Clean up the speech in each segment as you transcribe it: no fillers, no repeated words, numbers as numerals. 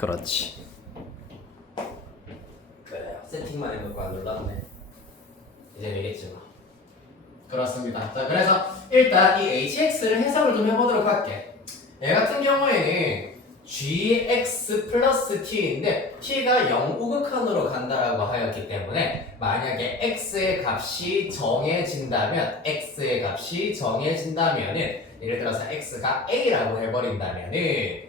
그렇지. 그래요. 세팅만 해놓고 안 눌렀네. 이제 되겠지 뭐. 그렇습니다. 자, 그래서 일단 이 hx를 해석을 좀 해보도록 할게. 얘 같은 경우에는 gx 플러스 t인데 t가 0 우극한으로 간다라고 하였기 때문에 만약에 x의 값이 정해진다면은 예를 들어서 x가 a라고 해버린다면은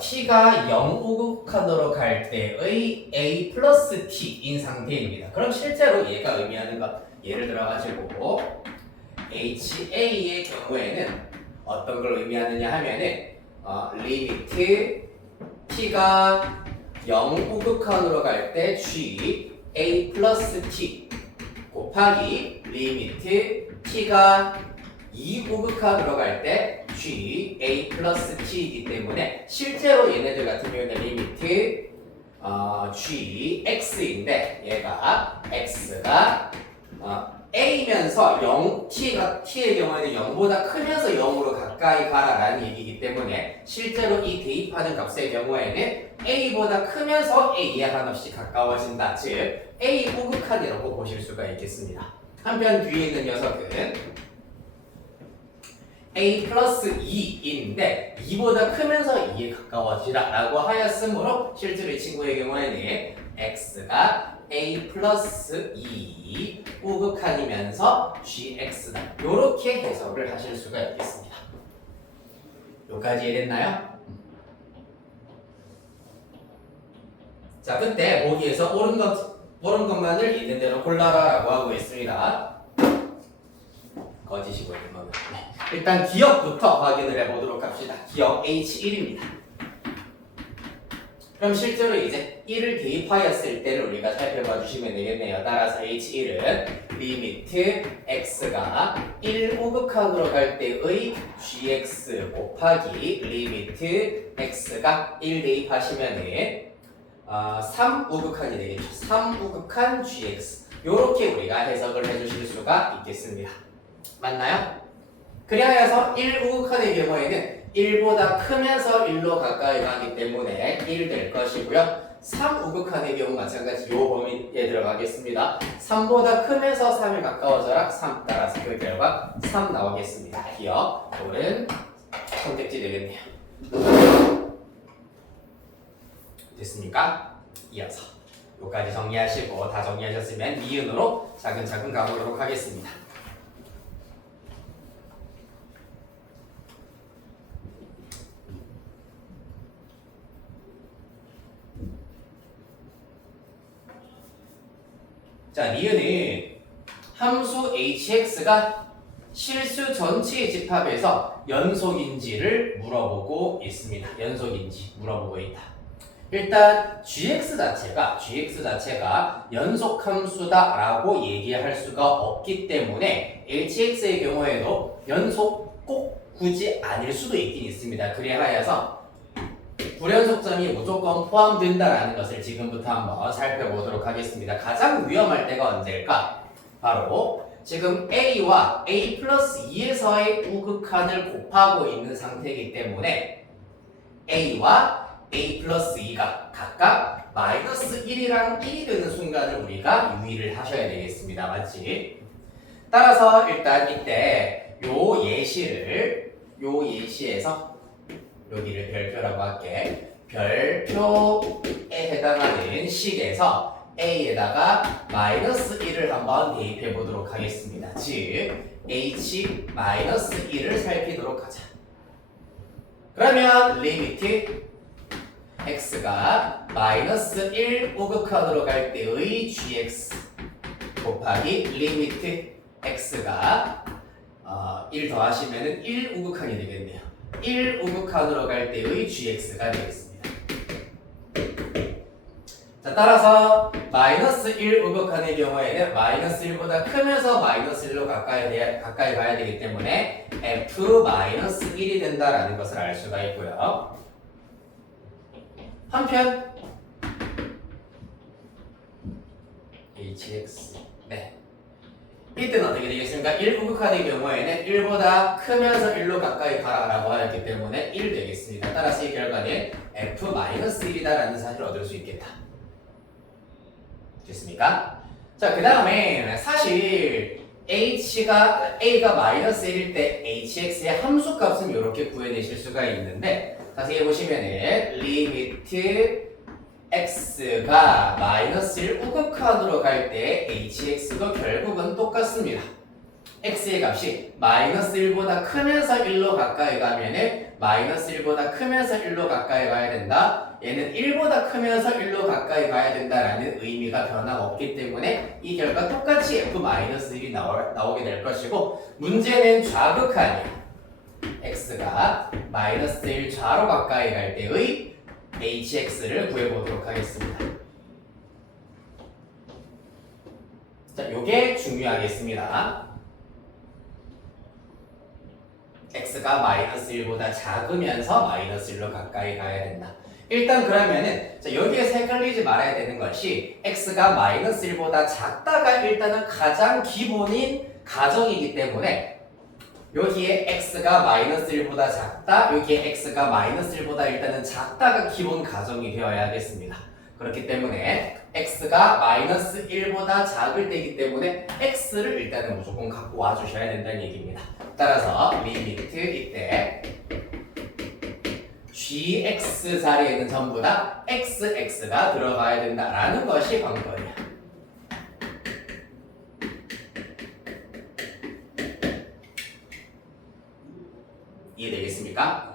t가 0 우극한으로 갈 때의 a 플러스 t인 상태입니다. 그럼 실제로 얘가 의미하는 것 예를 들어가지고 HA의 경우에는 어떤 걸 의미하느냐 하면은 리미트 t가 0 우극한으로 갈 때 g a 플러스 t 곱하기 리미트 t가 2 우극한으로 갈 때 g a 플러스 t이기 때문에 실제로 얘네들 같은 경우는 리미트 g x인데 얘가 x가 a면서 0, t의 경우에는 0보다 크면서 0으로 가까이 가라라는 얘기이기 때문에 실제로 이 대입하는 값의 경우에는 a보다 크면서 a에 한없이 가까워진다. 즉 a 우극한이라고 보실 수가 있겠습니다. 한편 뒤에 있는 녀석은 a 플러스 2인데 2보다 크면서 2에 가까워지라 라고 하였으므로 실제로 이 친구의 경우에는 x가 a 플러스 2 우극한이면서 gx다. 이렇게 해석을 하실 수가 있겠습니다. 여기까지 이해됐나요? 자, 그때 보기에서 옳은 것만을 있는 대로 골라라 라고 하고 있습니다. 거짓이고 있는 거는. 일단 기억부터 확인을 해보도록 합시다. 기억 H1입니다. 그럼 실제로 이제 1을 대입하였을 때를 우리가 살펴봐 주시면 되겠네요. 따라서 H1은 리미트 x가 1 우극한으로 갈 때의 gx 곱하기 리미트 x가 1 대입하시면은 3 우극한이 되겠죠. 3 우극한 gx 요렇게 우리가 해석을 해주실 수가 있겠습니다. 맞나요? 그리하여서 1 우극한의 경우에는 1보다 크면서 1로 가까이 가기 때문에 1 될 것이고요. 3 우극한의 경우 마찬가지 요 범위에 들어가겠습니다. 3보다 크면서 3에 가까워져라. 3 따라서 그 결과 3 나오겠습니다. 기억, 옳은 선택지 되겠네요. 됐습니까? 이어서 요까지 정리하시고 다 정리하셨으면 니은으로 차근차근 가보도록 하겠습니다. 자, 니은은 함수 hx가 실수 전체의 집합에서 연속인지를 물어보고 있습니다. 연속인지 물어보고 있다. 일단 gx 자체가 연속함수다라고 얘기할 수가 없기 때문에 hx의 경우에도 연속 꼭 굳이 아닐 수도 있긴 있습니다. 그래하여서 불연속점이 무조건 포함된다라는 것을 지금부터 한번 살펴보도록 하겠습니다. 가장 위험할 때가 언제일까? 바로 지금 a와 a 플러스 2에서의 우극한을 곱하고 있는 상태이기 때문에 a와 a 플러스 2가 각각 마이너스 1이랑 1이 되는 순간을 우리가 유의를 하셔야 되겠습니다. 맞지? 따라서 일단 이때 요 예시에서 여기를 별표라고 할게. 별표에 해당하는 식에서 a에다가 마이너스 1을 한번 대입해 보도록 하겠습니다. 즉 h 마이너스 1을 살피도록 하자. 그러면 리미트 x가 마이너스 1 우극한으로 갈 때의 gx 곱하기 리미트 x가 1 더하시면 1 우극한이 되겠네요. 1 우극한으로 갈 때의 gx가 되겠습니다. 자, 따라서 마이너스 1 우극한의 경우에는 마이너스 1보다 크면서 마이너스 1로 가까이 가야 되기 때문에 f 마이너스 1이 된다라는 것을 알 수가 있고요. 한편 hx 이때는 어떻게 되겠습니까? 1 우극한의 경우에는 1보다 크면서 1로 가까이 가라라고 하였기 때문에 1 되겠습니다. 따라서 이 결과는 F-1이다라는 사실을 얻을 수 있겠다. 됐습니까? 자, 그 다음에 사실 A가 마이너스 1일 때 hx의 함수값은 이렇게 구해내실 수가 있는데 자세히 보시면은 리미트 x가 마이너스 1 우극한으로 갈 때 hx도 결국은 똑같습니다. x의 값이 마이너스 1보다 크면서 1로 가까이 가면은 마이너스 1보다 크면서 1로 가까이 가야 된다. 얘는 1보다 크면서 1로 가까이 가야 된다라는 의미가 변화가 없기 때문에 이 결과 똑같이 f-1이 나오게 될 것이고 문제는 좌극한이에요. x가 마이너스 1 좌로 가까이 갈 때의 hx를 구해보도록 하겠습니다. 자, 요게 중요하겠습니다. x가 마이너스 1보다 작으면서 마이너스 1로 가까이 가야 된다. 일단 그러면은 자, 여기에서 헷갈리지 말아야 되는 것이 x가 마이너스 1보다 작다가 일단은 가장 기본인 가정이기 때문에 여기에 x가 마이너스 1보다 작다, 여기에 x가 마이너스 1보다 일단은 작다가 기본 가정이 되어야 하겠습니다. 그렇기 때문에 x가 마이너스 1보다 작을 때이기 때문에 x를 일단은 무조건 갖고 와주셔야 된다는 얘기입니다. 따라서 리미트 이때 gx 자리에는 전부 다 xx가 들어가야 된다라는 것이 관건이야. 이해되겠습니까?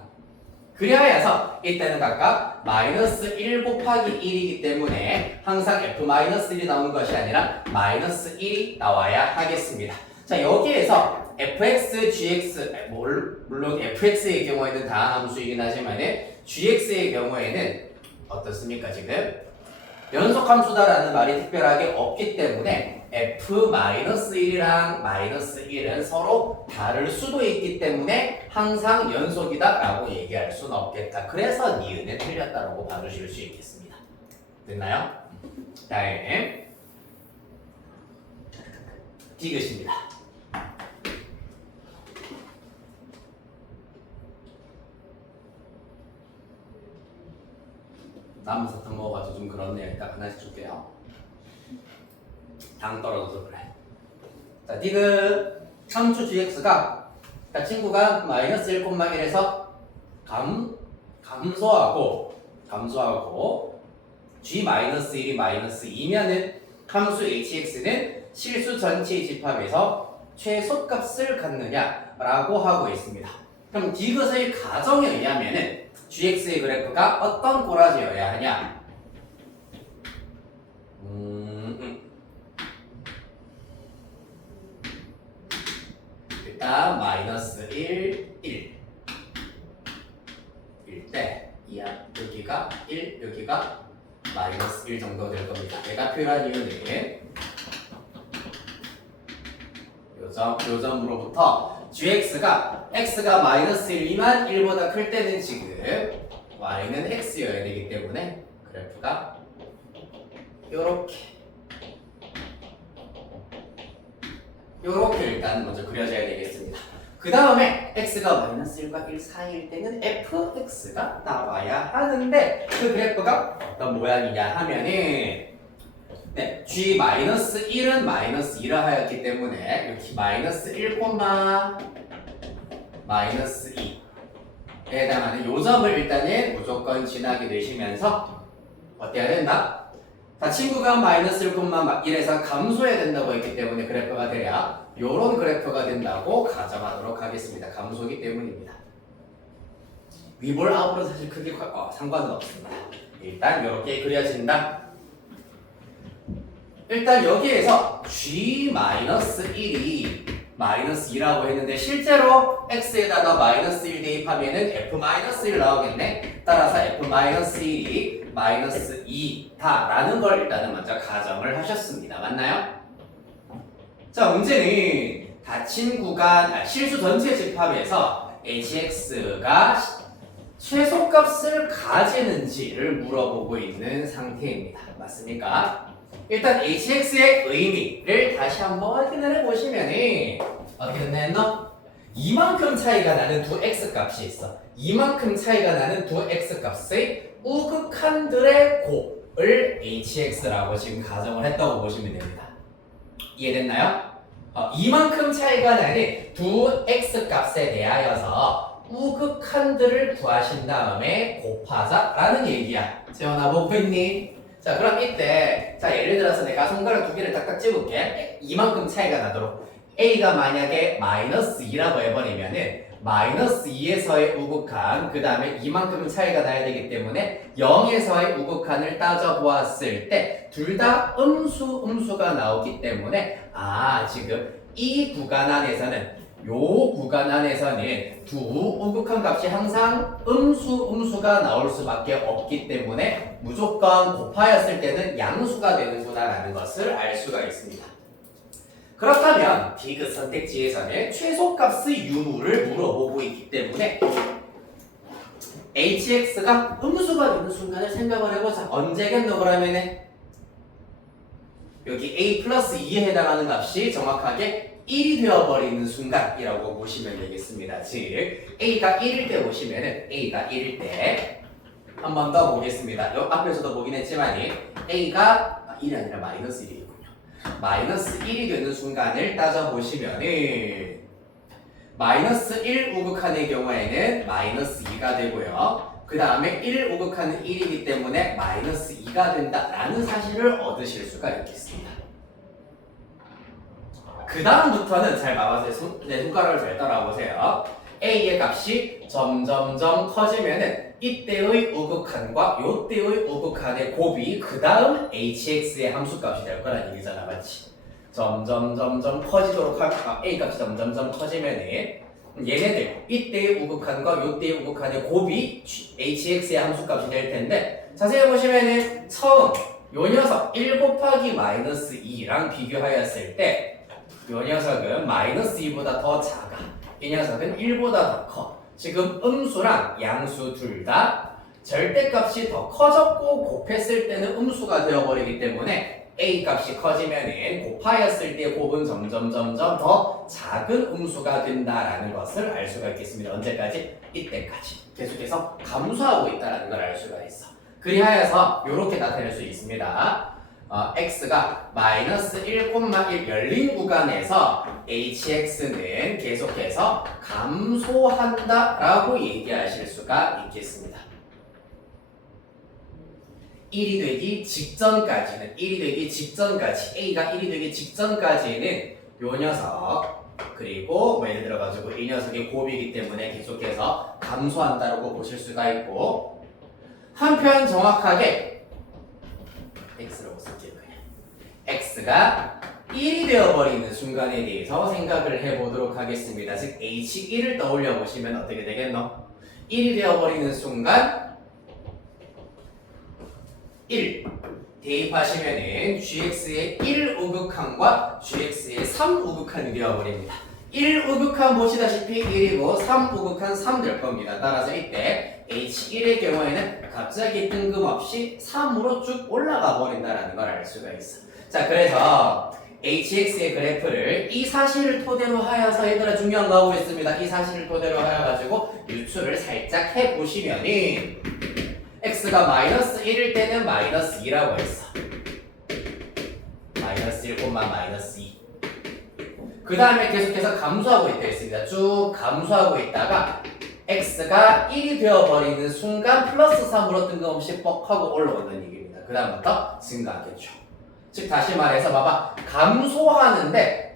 그리하여서 이때는 각각 마이너스 1 곱하기 1이기 때문에 항상 f-1이 나오는 것이 아니라 마이너스 1이 나와야 하겠습니다. 자, 여기에서 fx, gx, 물론 fx의 경우에는 다항 함수이긴 하지만 gx의 경우에는 어떻습니까 지금? 연속함수다라는 말이 특별하게 없기 때문에 f-1이랑 마이너스 1은 서로 다를 수도 있기 때문에 항상 연속이다 라고 얘기할 수는 없겠다. 그래서 니은은 틀렸다라고 봐주실 수 있겠습니다. 됐나요? 다음에 디귿입니다. 남은 사탕 먹어가지고 좀 그렇네요. 일단 하나씩 줄게요. 당 떨어져서 그래. 자, 디귿 함수 gx가 친구가 마이너스 1,1에서 감소하고 g-1이 마이너스 2면은 함수 hx는 실수 전체의 집합에서 최소값을 갖느냐라고 하고 있습니다. 그럼 디귿의 가정에 의하면은 gx의 그래프가 어떤 꼬라지여야 하냐? 일단 마이너스 1, 1일 때 여기가 1, 여기가 마이너스 1 정도 될 겁니다. 내가 표현한 이유는 요 점으로부터 gx가 x가 마이너스 1이만 1보다 클 때는 지금 y는 x여야 되기 때문에 그래프가 요렇게 일단 먼저 그려져야 되겠습니다. 그 다음에 x가 마이너스 1과 1 사이일 때는 fx가 나와야 하는데 그 그래프가 어떤 모양이냐 하면은 g-1은 마이너스 2라 하였기 때문에 이렇게 마이너스 1, 마이너스 2에 해당하는 요 점을 일단은 무조건 지나게 되시면서 어때야 된다? 자, 친구가 마이너스 1,1에서 감소해야 된다고 했기 때문에 그래프가 되랴 요런 그래프가 된다고 가정하도록 하겠습니다. 감소기 때문입니다. 위볼 아웃으로 사실 크게 상관은 없습니다. 일단 이렇게 그려진다. 일단 여기에서 g-1이 마이너스 2라고 했는데 실제로 x에다가 마이너스 1 대입하면은 f-1 나오겠네. 따라서 f-1이 마이너스 2다라는 걸 일단은 먼저 가정을 하셨습니다. 맞나요? 자, 문제는 닫힌 구간, 실수 전체 집합에서 hx가 최소값을 가지는지를 물어보고 있는 상태입니다. 맞습니까? 일단 hx의 의미를 다시 한번 확인을 해보시면은 어떻게 됐나? 이만큼 차이가 나는 두 x 값이 있어. 이만큼 차이가 나는 두 x 값의 우극한들의 곱을 hx라고 지금 가정을 했다고 보시면 됩니다. 이해됐나요? 이만큼 차이가 나는 두 x 값에 대하여서 우극한들을 구하신 다음에 곱하자라는 얘기야. 재현아 보고 있니? 자, 그럼 이때 자 예를 들어서 내가 손가락 두 개를 딱딱 집을게. 이만큼 차이가 나도록 a가 만약에 마이너스 2라고 해버리면은 마이너스 2에서의 우극한 그 다음에 이만큼 차이가 나야 되기 때문에 0에서의 우극한을 따져보았을 때 둘 다 음수가 나오기 때문에 지금 이 구간 안에서는 요 구간 안에서는 두 우극한 값이 항상 음수가 나올 수밖에 없기 때문에 무조건 곱하였을 때는 양수가 되는구나 라는 것을 알 수가 있습니다. 그렇다면 디귿 선택지에서는 최소값의 유무를 물어보고 있기 때문에 hx가 음수가 되는 순간을 생각을 해보자. 언제겠노 그러면은 여기 a 플러스 2에 해당하는 값이 정확하게 1이 되어버리는 순간이라고 보시면 되겠습니다. 즉 a가 1일 때 보시면은 a가 1일 때 한 번 더 보겠습니다. 요 앞에서도 보긴 했지만 a가 1이 아니라 마이너스 1이군요. 마이너스 1이 되는 순간을 따져보시면은 마이너스 1 우극한의 경우에는 마이너스 2가 되고요. 그 다음에 1 우극한은 1이기 때문에 마이너스 2가 된다라는 사실을 얻으실 수가 있겠습니다. 그 다음부터는 잘 봐봐서 내 손가락을 잘 따라보세요. a의 값이 점점점 커지면은 이때의 우극한과 요때의 우극한의 곱이 그 다음 hx의 함수값이 될 거란 얘기잖아, 맞지? 점점 커지도록 a 값이 점점점 커지면은 얘네들 이때의 우극한과 요때의 우극한의 곱이 hx의 함수값이 될 텐데 자세히 보시면은 처음 요 녀석 1 곱하기 마이너스 2랑 비교하였을 때 요 녀석은 마이너스 2보다 더 작아. 이 녀석은 1보다 더 커. 지금 음수랑 양수 둘 다 절대값이 더 커졌고 곱했을 때는 음수가 되어버리기 때문에 a 값이 커지면은 곱하였을 때 곱은 점점 더 작은 음수가 된다라는 것을 알 수가 있겠습니다. 언제까지? 이때까지. 계속해서 감소하고 있다라는 걸 알 수가 있어. 그리하여서 이렇게 나타낼 수 있습니다. x가 마이너스 1,1 열린 구간에서 hx는 계속해서 감소한다라고 얘기하실 수가 있겠습니다. 1이 되기 직전까지는 a가 1이 되기 직전까지는 요 녀석 그리고 예를 들어가지고 이 녀석이 곱이기 때문에 계속해서 감소한다라고 보실 수가 있고 한편 정확하게 x라고 쓸게요. x가 1이 되어버리는 순간에 대해서 생각을 해보도록 하겠습니다. 즉 h1을 떠올려 보시면 어떻게 되겠노? 1이 되어버리는 순간 1 대입하시면은 gx의 1 우극한과 gx의 3 우극한이 되어버립니다. 1 우극한 보시다시피 1이고 3 우극한 3 될 겁니다. 따라서 이때 h1의 경우에는 갑자기 뜬금없이 3으로 쭉 올라가 버린다는 걸 알 수가 있어. 자, 그래서 hx의 그래프를 이 사실을 토대로 하여서 얘들아 중요한 거 하고 있습니다. 이 사실을 토대로 하여 가지고 유추를 살짝 해보시면은 x가 마이너스 1일 때는 마이너스 2라고 했어. 마이너스 1, 마이너스 2. 그 다음에 계속해서 감소하고 있다 했습니다. 쭉 감소하고 있다가 x가 1이 되어버리는 순간 플러스 3으로 뜬금없이 뻑 하고 올라오는 얘기입니다. 그 다음부터 증가하겠죠. 즉 다시 말해서 봐봐. 감소하는데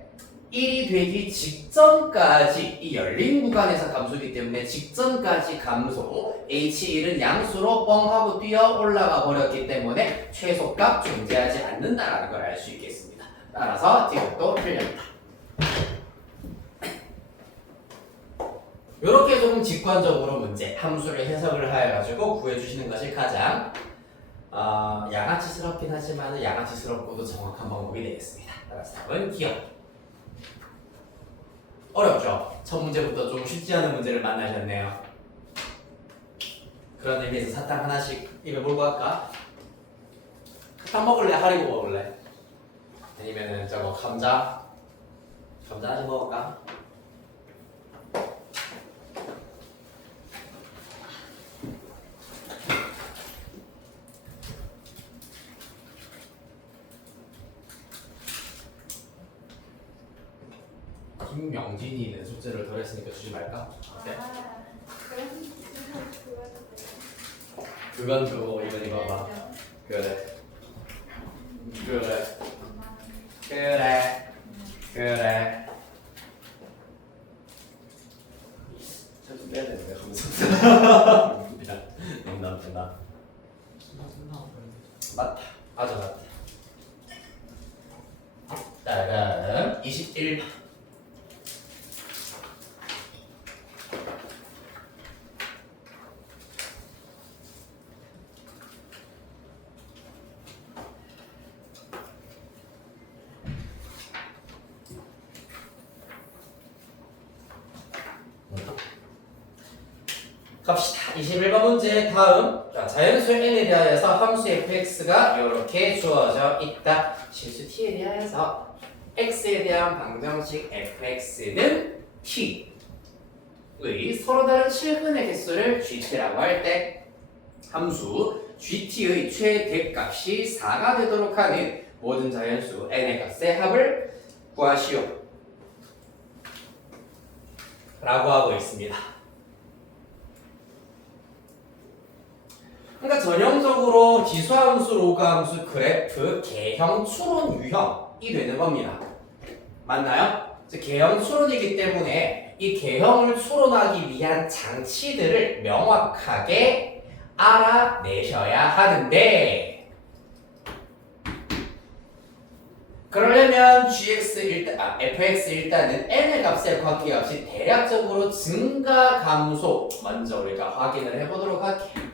1이 되기 직전까지 이 열린 구간에서 감소이기 때문에 직전까지 감소 h1은 양수로 뻥 하고 뛰어 올라가 버렸기 때문에 최소값 존재하지 않는다라는 걸 알 수 있겠습니다. 따라서 디귿도 틀렸다. 이렇게 조금 직관적으로 문제 함수를 해석을 하여 가지고 구해주시는 것이 가장 양아치스럽긴 하지만 양아치스럽고도 정확한 방법이 되겠습니다. 따라서 답은 기억. 어렵죠? 첫 문제부터 좀 쉽지 않은 문제를 만나셨네요. 그런 의미에서 사탕 하나씩 입에 몰고 갈까? 탕 먹을래? 하리보 먹을래? 아니면은 저거 감자 좀 먹을까? 김명진이는 숙제를 덜 했으니까 주지 말까? 어때? 그건 주고 이건 이거 봐. 그래. 참좀 빼야 되는데 하면서. 농담. 맞다. 아주 맞다. 다음 21번. 갑시다. 21번 문제 다음. 자, 자연수 n에 대하여서 함수 fx가 이렇게 주어져 있다. 실수 t에 대하여서 x에 대한 방정식 fx는 t의 서로 다른 실근의 개수를 gt라고 할 때 함수 gt의 최대값이 4가 되도록 하는 모든 자연수 n의 값의 합을 구하시오 라고 하고 있습니다. 그러니까 전형적으로 지수함수, 로그함수, 그래프, 개형, 추론, 유형이 되는 겁니다. 맞나요? 개형, 추론이기 때문에 이 개형을 추론하기 위한 장치들을 명확하게 알아내셔야 하는데 그러려면 fx 일단은 n의 값의 관계값이 대략적으로 증가, 감소 먼저 우리가 확인을 해보도록 할게요.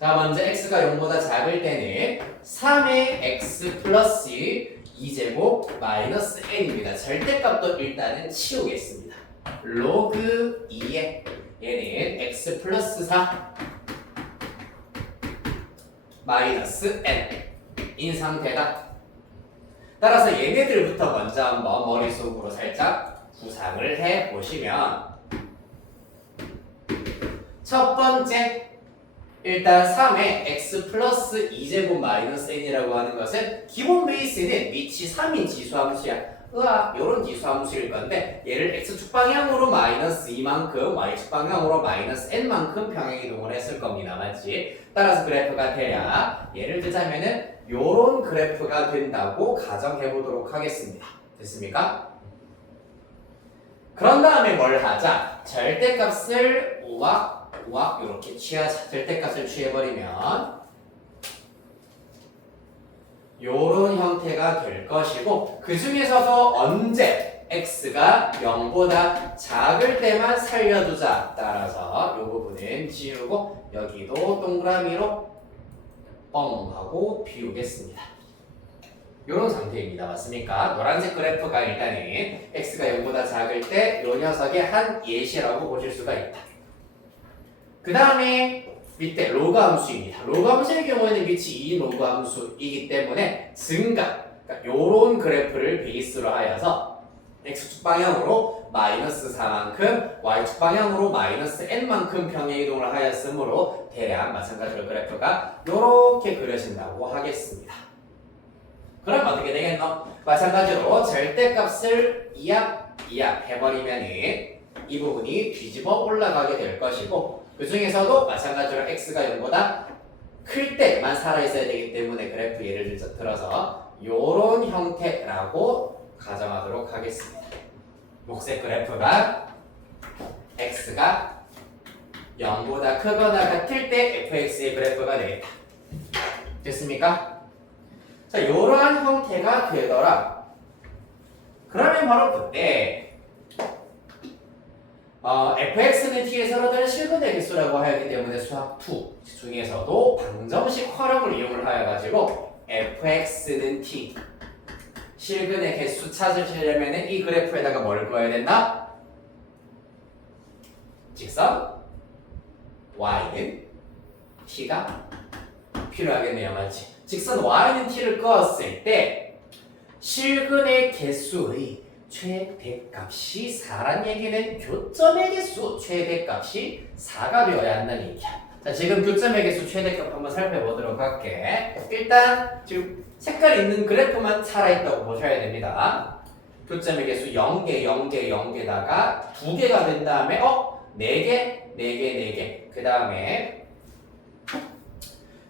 자, 먼저 x가 0보다 작을 때는 3의 x 플러스 2제곱 마이너스 n입니다. 절대값도 일단은 치우겠습니다. 로그 2에 얘는 x 플러스 4 마이너스 n인 상태다. 따라서 얘네들부터 먼저 한번 머릿속으로 살짝 구상을 해보시면 첫 번째 일단 3의 x 플러스 2제곱 마이너스 n이라고 하는 것은 기본 베이스는 위치 3인 지수함수야. 요런 지수함수일 건데 얘를 x축 방향으로 마이너스 2만큼 y축 방향으로 마이너스 n만큼 평행이동을 했을 겁니다. 맞지? 따라서 그래프가 대략 예를 들자면은 요런 그래프가 된다고 가정해 보도록 하겠습니다. 됐습니까? 그런 다음에 뭘 하자? 절대값을 우악 이렇게 취하자. 절대값을 취해버리면 요런 형태가 될 것이고 그 중에서도 언제 x가 0보다 작을 때만 살려두자. 따라서 요 부분은 지우고 여기도 동그라미로 뻥 하고 비우겠습니다. 요런 상태입니다. 맞습니까? 노란색 그래프가 일단은 x가 0보다 작을 때 요 녀석의 한 예시라고 보실 수가 있다. 그 다음에 밑에 로그 함수입니다. 로그 함수의 경우에는 위치 2인 로그 함수이기 때문에 증가, 그러니까 요런 그래프를 베이스로 하여서 x축 방향으로 마이너스 4만큼 y축 방향으로 마이너스 n만큼 평행이동을 하였으므로 대략 마찬가지로 그래프가 요렇게 그려진다고 하겠습니다. 그럼 어떻게 되겠노? 마찬가지로 절대값을 이약 해버리면은 이 부분이 뒤집어 올라가게 될 것이고 그 중에서도 마찬가지로 x가 0보다 클 때만 살아있어야 되기 때문에 그래프 예를 들어서 요런 형태라고 가정하도록 하겠습니다. 녹색 그래프가 x가 0보다 크거나 같을 때 fx의 그래프가 되겠다. 됐습니까? 자, 요러한 형태가 되더라. 그러면 바로 그때 fx는 t의 서로 다른 실근의 개수라고 하기 때문에 수학 2 중에서도 방정식 활용을 이용을 하여가지고 fx는 t 실근의 개수 찾으시려면 이 그래프에다가 뭘 그어야 된다? 직선 y는 t가 필요하겠네요. 맞지? 직선 y는 t를 끄었을 때 실근의 개수의 최대값이 4란 얘기는 교점의 개수 최대값이 4가 되어야 한다는 얘기야. 자, 지금 교점의 개수 최대값 한번 살펴보도록 할게. 일단 지금 색깔 있는 그래프만 살아있다고 보셔야 됩니다. 교점의 개수 0개, 0개, 0개다가 2개가 된 다음에 4개, 4개, 4개. 그 다음에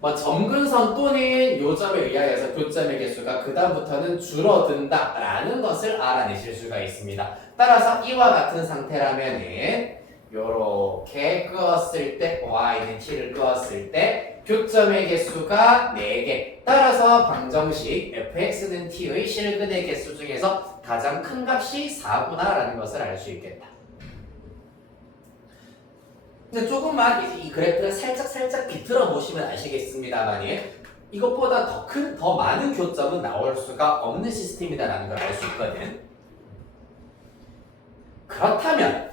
뭐 점근선 또는 요점에 의하여서 교점의 개수가 그 다음부터는 줄어든다 라는 것을 알아내실 수가 있습니다. 따라서 이와 같은 상태라면은 요렇게 끄었을 때 y는 t를 끄었을 때 교점의 개수가 4개. 따라서 방정식 fx는 t의 실근의 개수 중에서 가장 큰 값이 4구나 라는 것을 알 수 있겠다. 근데 조금만 이 그래프를 살짝 비틀어 보시면 아시겠습니다만 이것보다 더 많은 교점은 나올 수가 없는 시스템이다라는 걸 알 수 있거든. 그렇다면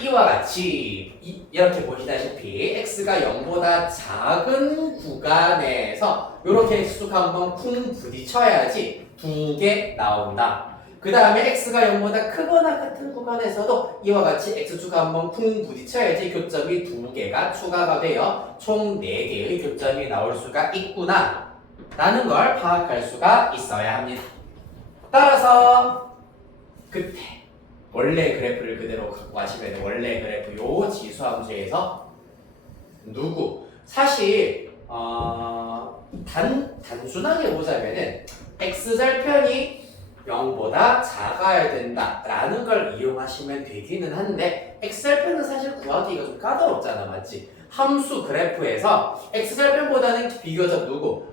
이와 같이 이렇게 보시다시피 x가 0보다 작은 구간에서 이렇게 x축 한번 쿵 부딪혀야지 2개 나온다. 그 다음에 x가 0보다 크거나 같은 구간에서도 이와 같이 x축 한번 쿵 부딪혀야지 교점이 2개가 추가가 되어 총 4개의 교점이 나올 수가 있구나 라는 걸 파악할 수가 있어야 합니다. 따라서 그때 원래 그래프를 그대로 갖고 가시면 원래 그래프 요 지수함수에서 누구 사실 단순하게 보자면은 x절편이 0보다 작아야 된다라는 걸 이용하시면 되기는 한데 x절편은 사실 구하기가 좀 까다롭잖아, 맞지? 함수 그래프에서 x절편보다는 비교적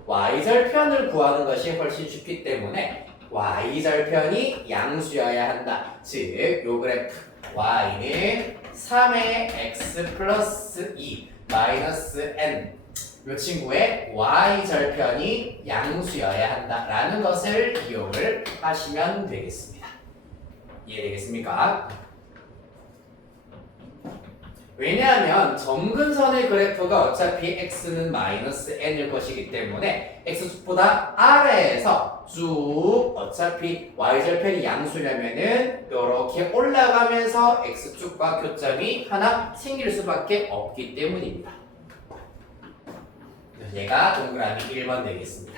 y절편을 구하는 것이 훨씬 쉽기 때문에 y절편이 양수여야 한다. 즉, 요 그래프 y는 3의 x 플러스 2 마이너스 n 요 친구의 y절편이 양수여야 한다라는 것을 기억을 하시면 되겠습니다. 이해되겠습니까? 왜냐하면 점근선의 그래프가 어차피 x는 마이너스 n일 것이기 때문에 x축보다 아래에서 쭉 어차피 y절편이 양수려면은 이렇게 올라가면서 x축과 교점이 하나 생길 수밖에 없기 때문입니다. 얘가 동그라미 1번 되겠습니다.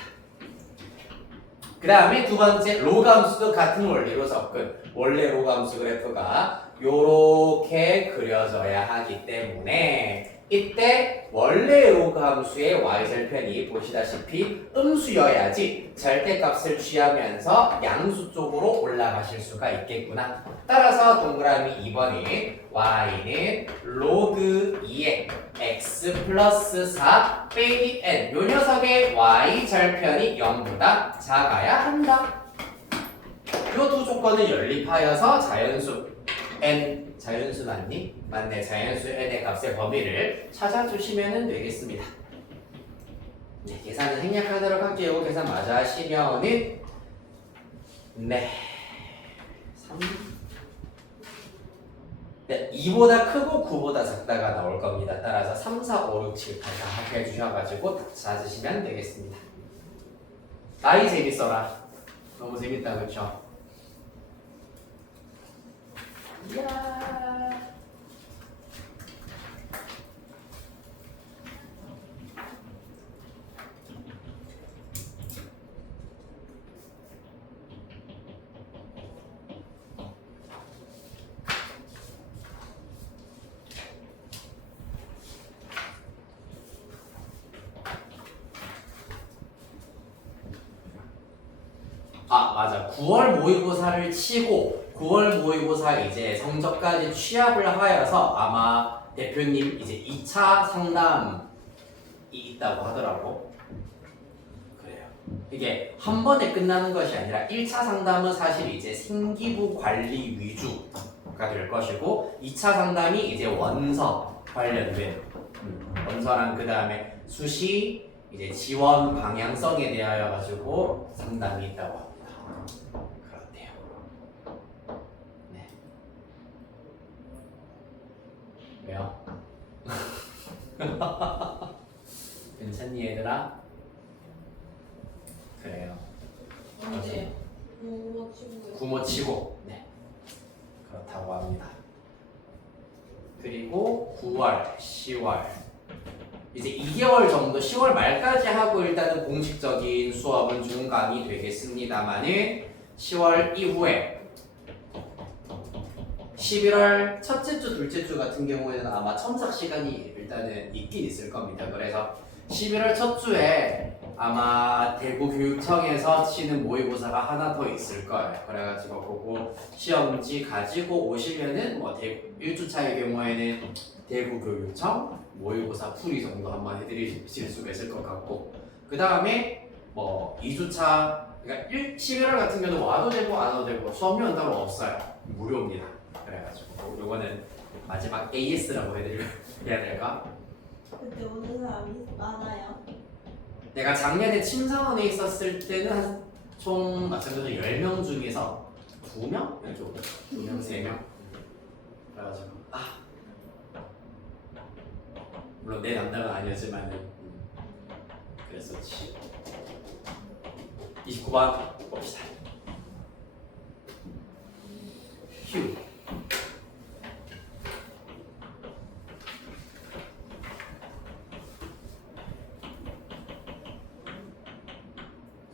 그 다음에 두 번째 로그함수도 같은 원리로 접근. 원래 로그함수 그래프가 요렇게 그려져야 하기 때문에 이때 원래 로그함수의 y절편이 보시다시피 음수여야지 절대값을 취하면서 양수 쪽으로 올라가실 수가 있겠구나. 따라서 동그라미 2번이 y는 로그 2의 x 플러스 4 빼기 n 요 녀석의 y절편이 0보다 작아야 한다. 요 두 조건을 연립하여서 자연수 n 자연수 맞니? 맞네. 자연수 n의 값의 범위를 찾아주시면 되겠습니다. 네, 계산을 생략하도록 할게요. 계산 맞아 하시면은 네 3 네, 2보다 크고 9보다 작다가 나올 겁니다. 따라서 3, 4, 5, 6, 7, 8 다 합해 주셔가지고 딱 찾으시면 되겠습니다. 아이 재밌어라. 너무 재밌다, 그렇죠? 이야. 아, 맞아. 9월 모의고사를 치고 9월 모의고사 이제 성적까지 취합을 하여서 아마 대표님 이제 2차 상담이 있다고 하더라고. 그래요. 이게 한 번에 끝나는 것이 아니라 1차 상담은 사실 이제 생기부 관리 위주가 될 것이고 2차 상담이 이제 원서 관련된 원서랑 그 다음에 수시 이제 지원 방향성에 대하여 가지고 상담이 있다고 합니다. 그렇대요. 네. 왜요? 괜찮니 얘들아? 그래요. 언제? 뭐 친구요? 구모치고 네 그렇다고 합니다. 그리고 9월, 10월 이제 2개월 정도 10월 말까지 하고 일단은 공식적인 수업은 중간이 되겠습니다만은 10월 이후에 11월 첫째 주, 둘째 주 같은 경우에는 아마 첨삭 시간이 일단은 있긴 있을 겁니다. 그래서 11월 첫 주에 아마 대구교육청에서 치는 모의고사가 하나 더 있을 거예요. 그래가지고 그거 시험지 가지고 오시면은 뭐 1주차의 경우에는 대구교육청 모의고사 풀이 정도 한번 해드리실 수가 있을 것 같고 그 다음에 뭐 2주차 그러니까 11월 같은 경우는 와도 되고 안 와도 되고 수업료는 따로 없어요. 무료입니다. 그래가지고 요거는 마지막 AS라고 해야 될까? 그때 오는 사람이 많아요. 내가 작년에 침사원에 있었을 때는 총 마찬가지로 10명 중에서 2명? 이렇게 오고 2명, 3명 그래가지고 물론 내 담당은 아니었지만은 그랬었지. 29번 봅시다. 휴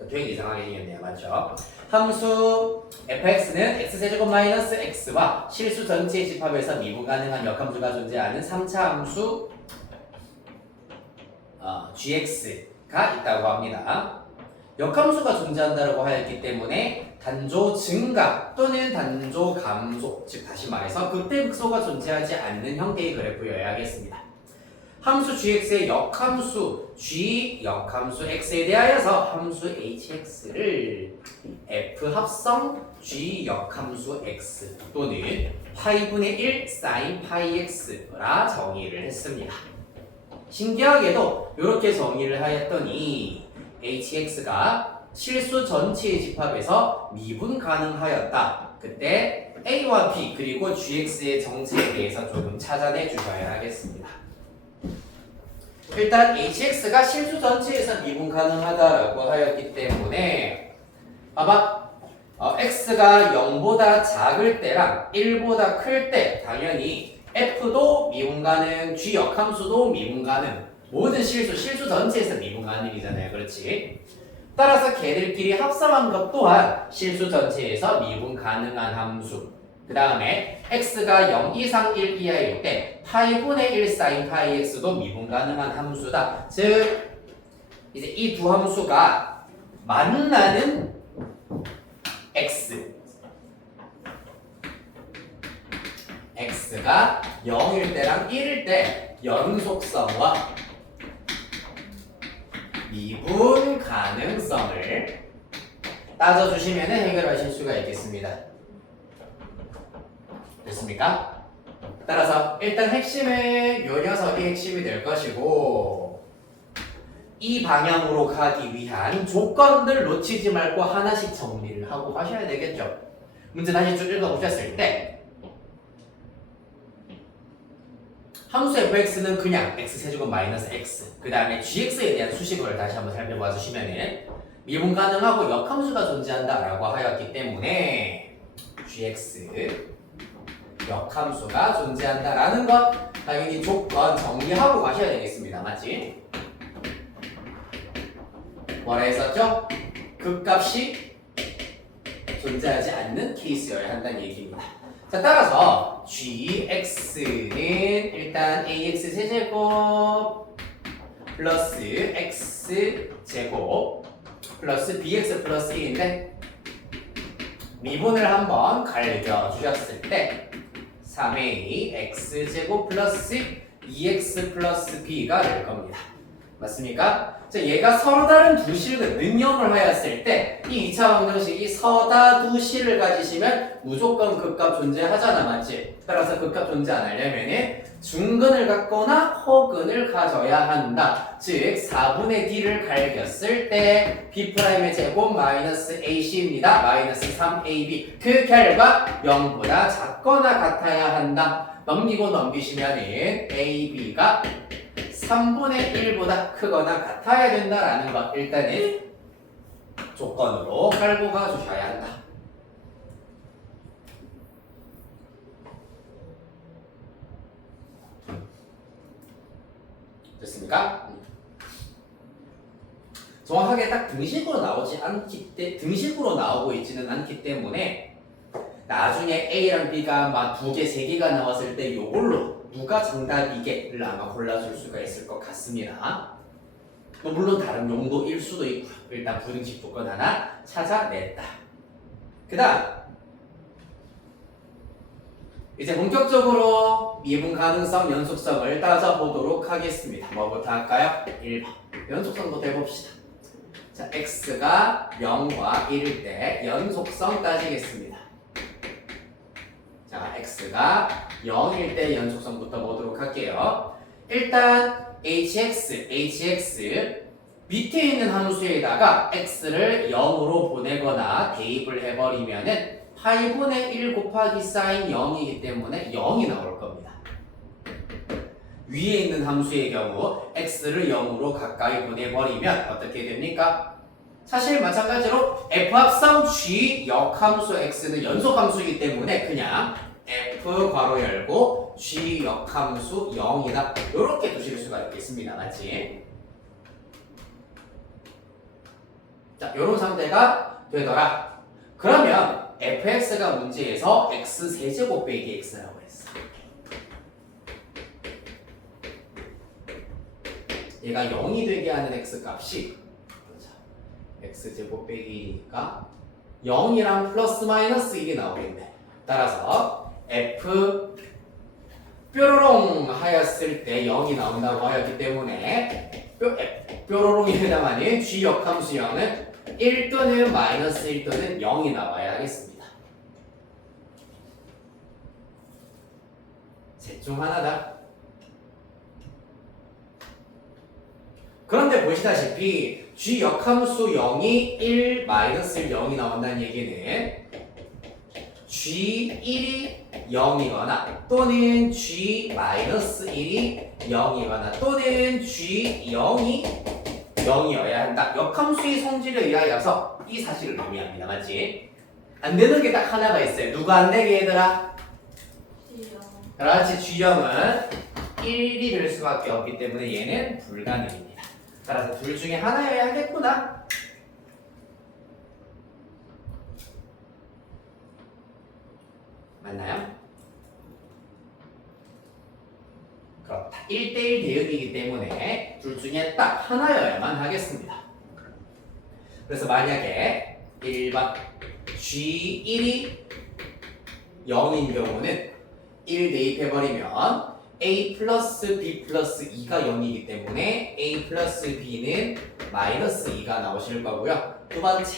되게 이상하게 생겼네요. 맞죠? 함수 fx는 x제곱 마이너스 x와 실수 전체의 집합에서 미분 가능한 역함수가 존재하는 3차 함수 gx가 있다고 합니다. 역함수가 존재한다고 하였기 때문에 단조 증가 또는 단조 감소, 즉 다시 말해서 극대극소가 존재하지 않는 형태의 그래프여야 하겠습니다. 함수 gx의 역함수 g 역함수 x에 대하여서 함수 hx를 f 합성 g 역함수 x 또는 파이분의 1 sin 파이 x라 정의를 했습니다. 신기하게도 이렇게 정의를 하였더니 hx가 실수 전체의 집합에서 미분 가능하였다. 그때 a와 b 그리고 gx의 정체에 대해서 조금 찾아내 주셔야 하겠습니다. 일단 hx가 실수 전체에서 미분 가능하다라고 하였기 때문에 아마 x가 0보다 작을 때랑 1보다 클 때 당연히 f도 미분 가능, g 역함수도 미분 가능 모든 실수 전체에서 미분 가능이잖아요. 그렇지? 따라서 걔들끼리 합성한 것 또한 실수 전체에서 미분 가능한 함수 그 다음에 x가 0 이상 1 이하일 때 파이분의 1 sin 파이 x도 미분 가능한 함수다. 즉 이제 이 두 함수가 만나는 x가 0일 때랑 1일 때 연속성과 미분 가능성을 따져주시면 해결하실 수가 있겠습니다. 됐습니까? 따라서 일단 핵심은 요 녀석이 핵심이 될 것이고 이 방향으로 가기 위한 조건들 놓치지 말고 하나씩 정리를 하고 가셔야 되겠죠. 문제 다시 쭉 읽어보셨을 때 함수 fx는 그냥 x세제곱 마이너스 x 그 다음에 gx에 대한 수식을 다시 한번 살펴봐 주시면 미분 가능하고 역함수가 존재한다라고 하였기 때문에 gx 역함수가 존재한다라는 것 당연히 조건 정리하고 가셔야 되겠습니다. 맞지? 뭐라 했었죠? 극값이 존재하지 않는 케이스여야 한다는 얘기입니다. 자, 따라서 gx는 일단 ax 세제곱 플러스 x 제곱 플러스 bx 플러스 1인데 미분을 한번 갈겨 주셨을 때 3a x제곱 플러스 2x 플러스 b가 될 겁니다. 맞습니까? 자, 얘가 서로 다른 두 실을 능형을 하였을 때 이 2차 방정식이 서다 두 실을 가지시면 무조건 극값 존재하잖아. 맞지? 따라서 극값 존재 안 하려면은 중근을 갖거나 허근을 가져야 한다. 즉 4분의 d를 갈겼을 때 b'의 제곱 마이너스 ac입니다. 마이너스 3ab 그 결과 0보다 작거나 같아야 한다. 넘기고 넘기시면은 ab가 3분의 1보다 크거나 같아야 된다라는 것 일단은 조건으로 깔고 가주셔야 한다. 됐습니까? 정확하게 딱 등식으로 등식으로 나오고 있지는 않기 때문에 나중에 A랑 B가 막 2개, 3개가 나왔을 때 요걸로 누가 정답이게를 아마 골라줄 수가 있을 것 같습니다. 물론 다른 용도일 수도 있고요. 일단 부등식 조건 하나 찾아냈다. 그 다음 이제 본격적으로 미분 가능성, 연속성을 따져보도록 하겠습니다. 뭐부터 할까요? 1번 연속성부터 해봅시다. 자, x가 0과 1일 때 연속성 따지겠습니다. 자, x가 0일 때 연속성부터 보도록 할게요. 일단 hx 밑에 있는 함수에다가 x를 0으로 보내거나 대입을 해버리면은 8분의 1 곱하기 사인 0이기 때문에 0이 나올 겁니다. 위에 있는 함수의 경우 x를 0으로 가까이 보내버리면 어떻게 됩니까? 사실 마찬가지로 f 합성 g 역함수 x는 연속함수이기 때문에 그냥 f 괄호 열고 g 역함수 0이다 이렇게 두실 수가 있겠습니다. 맞지? 자, 이런 상태가 되더라. 그러면 fx가 문제에서 x 세제곱 빼기 x라고 했어. 얘가 0이 되게 하는 x 값이 x제곱 빼기니까 0이랑 플러스 마이너스 1이 나오겠네. 따라서 f 뾰로롱 하였을 때 0이 나온다고 하였기 때문에 뾰로롱에 해당하는 g 역함수 0은 1 또는 마이너스 1 또는 0이 나와야 하겠습니다. 셋 중 하나다. 그런데 보시다시피 g 역함수 0이 1, 마이너스 1, 0이 나온다는 얘기는 g1이 0이거나 또는 g 마이너스 1이 0이거나 또는 g0이 0이어야 한다. 역함수의 성질에 의하여서 이 사실을 의미합니다. 맞지? 안 되는 게 딱 하나가 있어요. 누가 안 되게 얘들아? 그렇지. g0은 1이 될 수밖에 없기 때문에 얘는 불가능입니다. 따라서 둘 중에 하나여야 하겠구나. 맞나요? 그렇다. 1대1 대응이기 때문에 둘 중에 딱 하나여야만 하겠습니다. 그래서 만약에 1번 G1이 0인 경우는 1 대입해버리면 A 플러스 B 플러스 2가 0이기 때문에 A 플러스 B는 마이너스 2가 나오실 거고요. 두 번째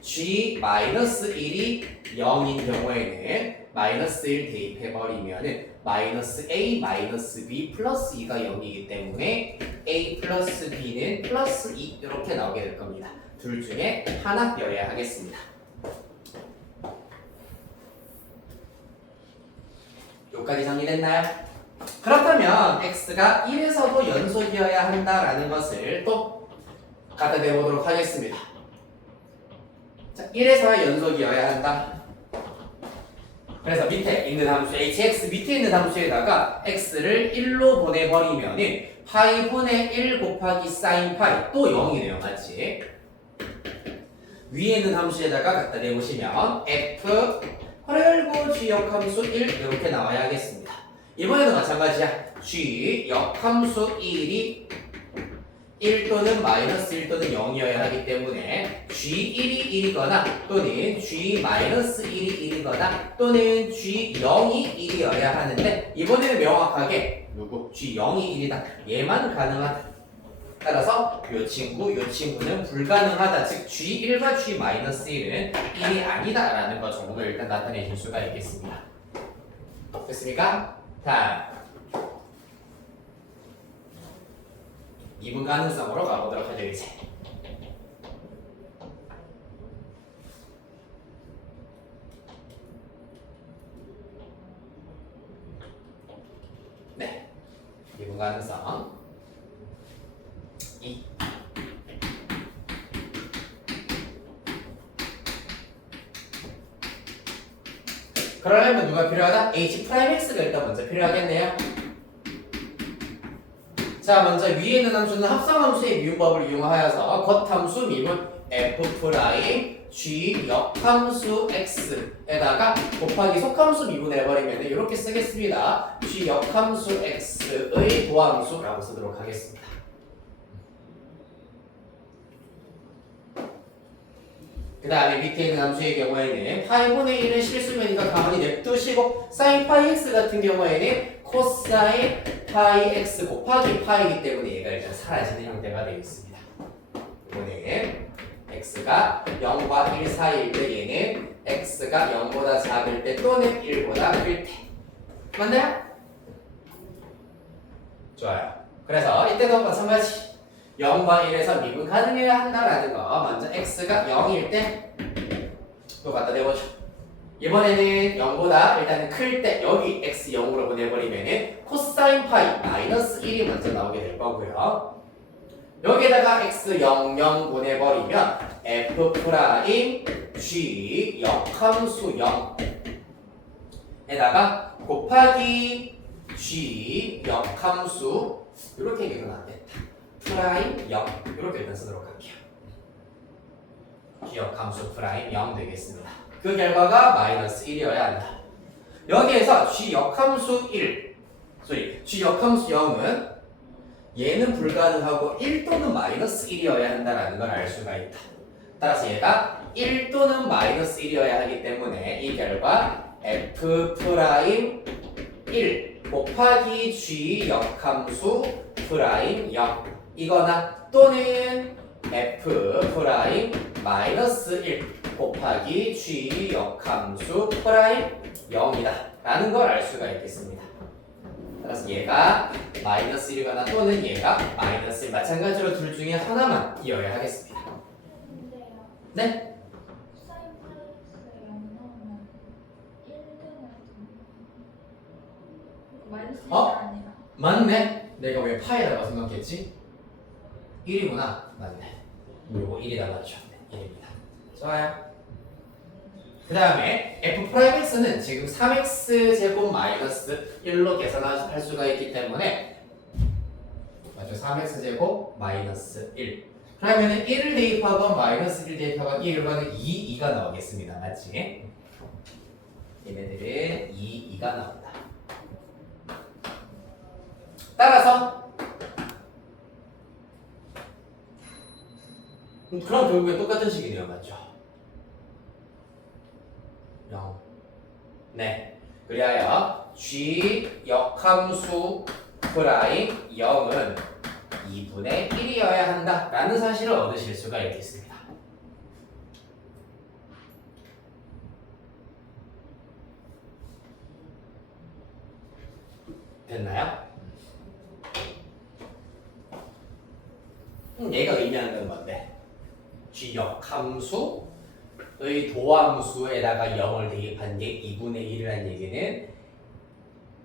G 마이너스 1이 0인 경우에는 마이너스 1 대입해버리면은 마이너스 A 마이너스 B 플러스 2가 0이기 때문에 A 플러스 B는 플러스 2 이렇게 나오게 될 겁니다. 둘 중에 하나여야 하겠습니다. 여기까지 정리됐나요? 그렇다면 x가 1에서도 연속이어야 한다라는 것을 또 갖다 대보도록 하겠습니다. 자, 1에서야 연속이어야 한다. 그래서 밑에 있는 함수 hx 밑에 있는 함수에다가 x를 1로 보내버리면은 파이분의 1 곱하기 사인 파이 또 0이네요. 맞지? 위에 있는 함수에다가 갖다 대보시면 f 괄호 g 역함수 1 이렇게 나와야 하겠습니다. 이번에도 마찬가지야. g 역함수 1이 1 또는 마이너스 1 또는 0이어야 하기 때문에 g1이 1이거나 또는 g 마이너스 1이 1이거나 또는 g0이 1이어야 하는데 이번에는 명확하게 누구? g0이 1이다. 얘만 가능하다. 따라서 이 친구는 불가능하다. 즉 G1과 G-1은 1이 아니다라는 것 정도 일단 나타내 줄 수가 있겠습니다. 됐습니까? 다음 2분 가능성으로 가보도록 하죠. 이제 네, 2분 가능성 2. 그러려면 누가 필요하다? H'X가 일단 먼저 필요하겠네요. 자, 먼저 위에 있는 함수는 합성함수의 미분법을 이용하여서 겉함수 미분 F' G 역함수 X에다가 곱하기 속함수 미분해버리면 이렇게 쓰겠습니다. G 역함수 X의 도함수라고 쓰도록 하겠습니다. 그 다음에 밑에 있는 함수의 경우에는 파이분의 1은 실수면이니까 가만히 냅두시고 사인 파이 x 같은 경우에는 코사인 파이 x 곱하기 파이이기 때문에 얘가 일단 사라지는 형태가 되어 있습니다. 이번에는 x가 0과 1 사이일 때 얘는 x가 0보다 작을 때 또는 1보다 클 때. 맞나요? 좋아요. 그래서 이때도 마찬가지 0과 1에서 미분 가능해야 한다라는 거 먼저 x가 0일 때 또 갖다 대보죠. 이번에는 0보다 일단은 클 때 여기 x 0으로 보내버리면은 코사인 파이 마이너스 1이 먼저 나오게 될 거고요. 여기에다가 x 0, 0 보내버리면 f 프라임 g 역함수 0에다가 곱하기 g 역함수 이렇게 얘기는 안 됐다. 프라임 0 이렇게 일단 쓰도록 할게요. g 역함수 프라임 0 되겠습니다. 그 결과가 마이너스 1이어야 한다. 여기에서 g 역함수 1 g 역함수 0은 얘는 불가능하고 1 또는 마이너스 1이어야 한다는 걸 알 수가 있다. 따라서 얘가 1 또는 마이너스 1이어야 하기 때문에 이 결과 f 프라임 1 곱하기 g 역함수 프라임 0 이거나 또는 f 프라임 마이너스 1 곱하기 g 역함수 프라임 0이다 라는 걸 알 수가 있겠습니다. 따라서 얘가 마이너스 1이거나 또는 얘가 마이너스 1 마찬가지로 둘 중에 하나만 이어야 하겠습니다. 근데요. 네? 사인 파이엑스 0 넣으면 1등을 마이너스 1이 아니라 맞네. 내가 왜 파이라고 생각했지? 1이구나. 맞네. 그리고 1이다 맞죠? 네, 1입니다. 좋아요. 그 다음에 f'(x는 지금 3x 제곱 마이너스 1로 계산할 수가 있기 때문에 맞죠? 3x 제곱 마이너스 1 그러면은 1을 대입하건 마이너스 1 대입하건 이 결과는 2가 나오겠습니다. 맞지? 얘네들은 2가 나온다. 따라서 그럼 결국에 똑같은 식이네요. 맞죠? 0. 네. 그리하여 g 역함수 프라임 0은 2분의 1이어야 한다라는 사실을 얻으실 수가 있겠습니다. 됐나요? 얘가 의미하는 건 뭔데? g 역함수의 도함수에다가 0을 대입한 게 2분의 1이라는 얘기는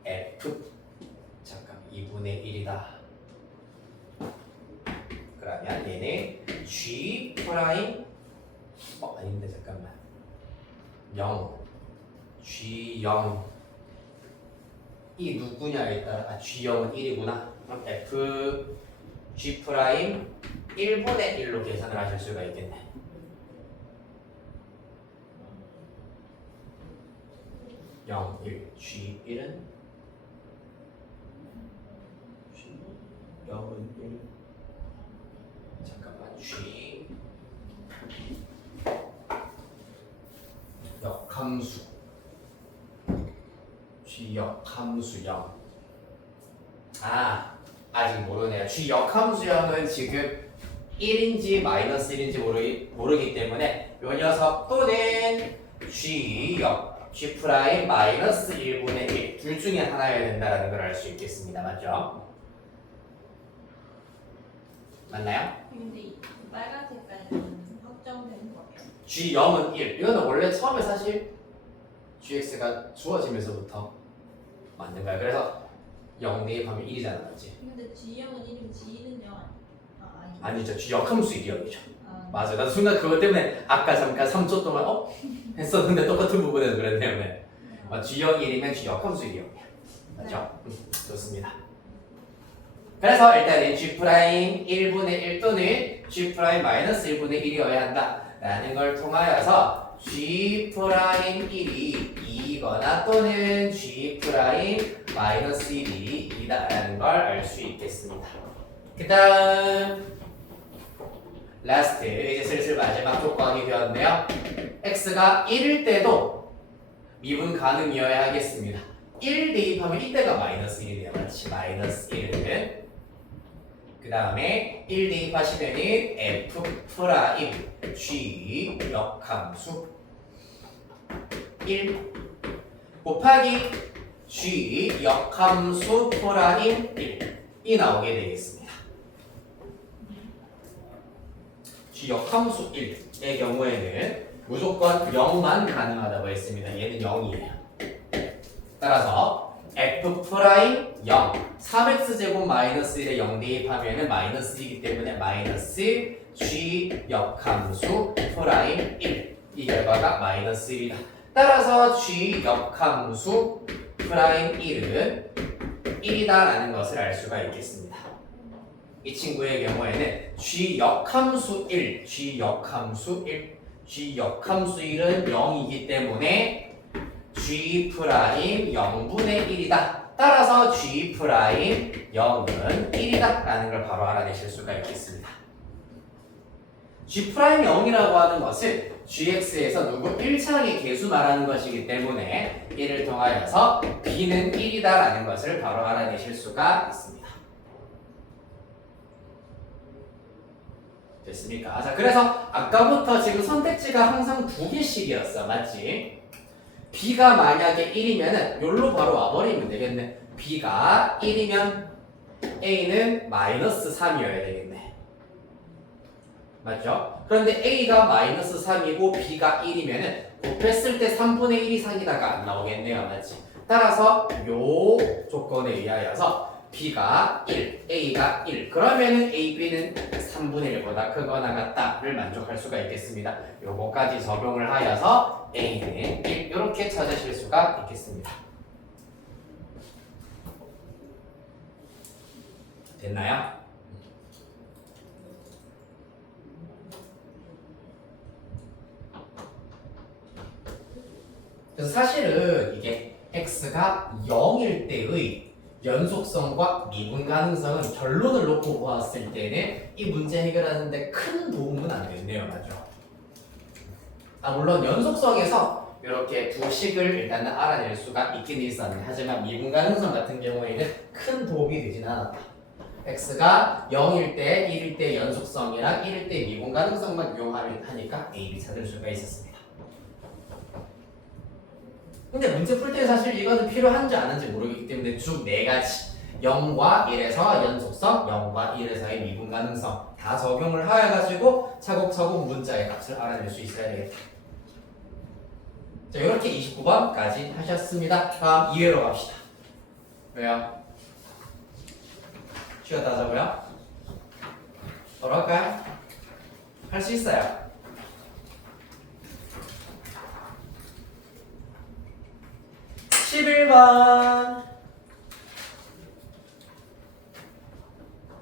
f 2분의 1이다. 그러면 얘는 g 프라임 아닌데 잠깐만 0 g0 이 누구냐에 따라 g0은 1이구나. 그럼 f g 프라임 1분의 1로 계산을 하실 수가 있겠네. (0, 1) g1은 (0은 1) 잠깐만 g 역함수 g 역함수 0 아직 모르네요. g 역함수 0은 지금 1인지 마이너스 1인지 모르기 때문에 요 녀석 또는 g 프라임 마이너스 1분의 1 둘 중에 하나여야 된다는 걸 알 수 있겠습니다. 맞죠? 맞나요? 근데 이 빨간 색깔은 확정된 거예요. g0은 1 이거는 원래 처음에 사실 gx가 주어지면서부터 맞는 거야. 그래서 0 대입하면 1이잖아. 맞지? 근데 G형은 1이면 G는 0 아니야? 아니죠. G 역함수 1이었죠. 아, 맞아. 나도 순간 그것 때문에 아까 잠깐 3초 동안 했었는데 똑같은 부분에서 그랬네요. 네. G역 1이면 G 역함수 1이었네요. 맞죠? 좋습니다. 그래서 일단은 G' 1분의 1 또는 G' 마이너스 1분의 1이어야 한다 라는 걸 통하여서 G' 1이 2이거나 또는 G' 마이너스 1이 2다 라는 걸 알 수 있겠습니다. 그 다음 라스트 이제 슬슬 마지막 조건이 되었네요. x가 1일 때도 미분 가능이어야 하겠습니다. 1 대입하면 이때가 마이너스 1이 돼요. 마치 마이너스 1은 그 다음에 1 대입하시면은 f 프라임 g 역함수 1 곱하기 g 역함수 프라임 1이 나오게 되겠습니다. g 역함수 1의 경우에는 무조건 0만 가능하다고 했습니다. 얘는 0이에요. 따라서 f 프라임 0 3x제곱 마이너스 1에 0 대입하면은 마이너스이기 때문에 마이너스 g 역함수 프라임 1 이 결과가 마이너스 1이다. 따라서 g 역함수 프라임 1은 1이다 라는 것을 알 수가 있겠습니다. 이 친구의 경우에는 g 역함수 1, g 역함수 1, g 역함수 1은 0이기 때문에 g 프라임 0분의 1이다. 따라서 g 프라임 0은 1이다 라는 걸 바로 알아내실 수가 있겠습니다. g 프라임 0이라고 하는 것은 gx에서 누구 1차항의 개수 말하는 것이기 때문에 이를 통하여서 b는 1이다 라는 것을 바로 알아내실 수가 있습니다. 됐습니까? 자, 그래서 아까부터 지금 선택지가 항상 2개씩이었어. 맞지? b가 만약에 1이면은 여기로 바로 와버리면 되겠네. b가 1이면 a는 마이너스 3이어야 되겠네. 맞죠? 그런데 a가 마이너스 3이고 b가 1이면은 곱했을 때 3분의 1 이상이다가 안 나오겠네요. 맞지? 따라서 요 조건에 의하여서 b가 1, a가 1 그러면은 a, b는 3분의 1보다 크거나 같다를 만족할 수가 있겠습니다. 요거까지 적용을 하여서 a는 1 이렇게 찾으실 수가 있겠습니다. 됐나요? 그래서 사실은 이게 x가 0일 때의 연속성과 미분 가능성은 결론을 놓고 보았을 때는 이 문제 해결하는데 큰 도움은 안 됐네요. 맞죠? 물론 연속성에서 이렇게 두 식을 일단은 알아낼 수가 있긴 있었는데 하지만 미분 가능성 같은 경우에는 큰 도움이 되진 않았다. x가 0일 때, 1일 때 연속성이랑 1일 때 미분 가능성만 이용하니까 a, b 찾을 수가 있었습니다. 근데 문제 풀 때 사실 이거는 필요한지 안 한지 모르기 때문에 쭉 4가지 0과 1에서 연속성, 0과 1에서의 미분 가능성 다 적용을 하여가지고 차곡차곡 문자의 값을 알아낼 수 있어야 되겠다. 자, 이렇게 29번까지 하셨습니다. 다음 2회로 갑시다. 왜요? 쉬었다 하자고요? 바로 할까요? 할 수 있어요. (11번)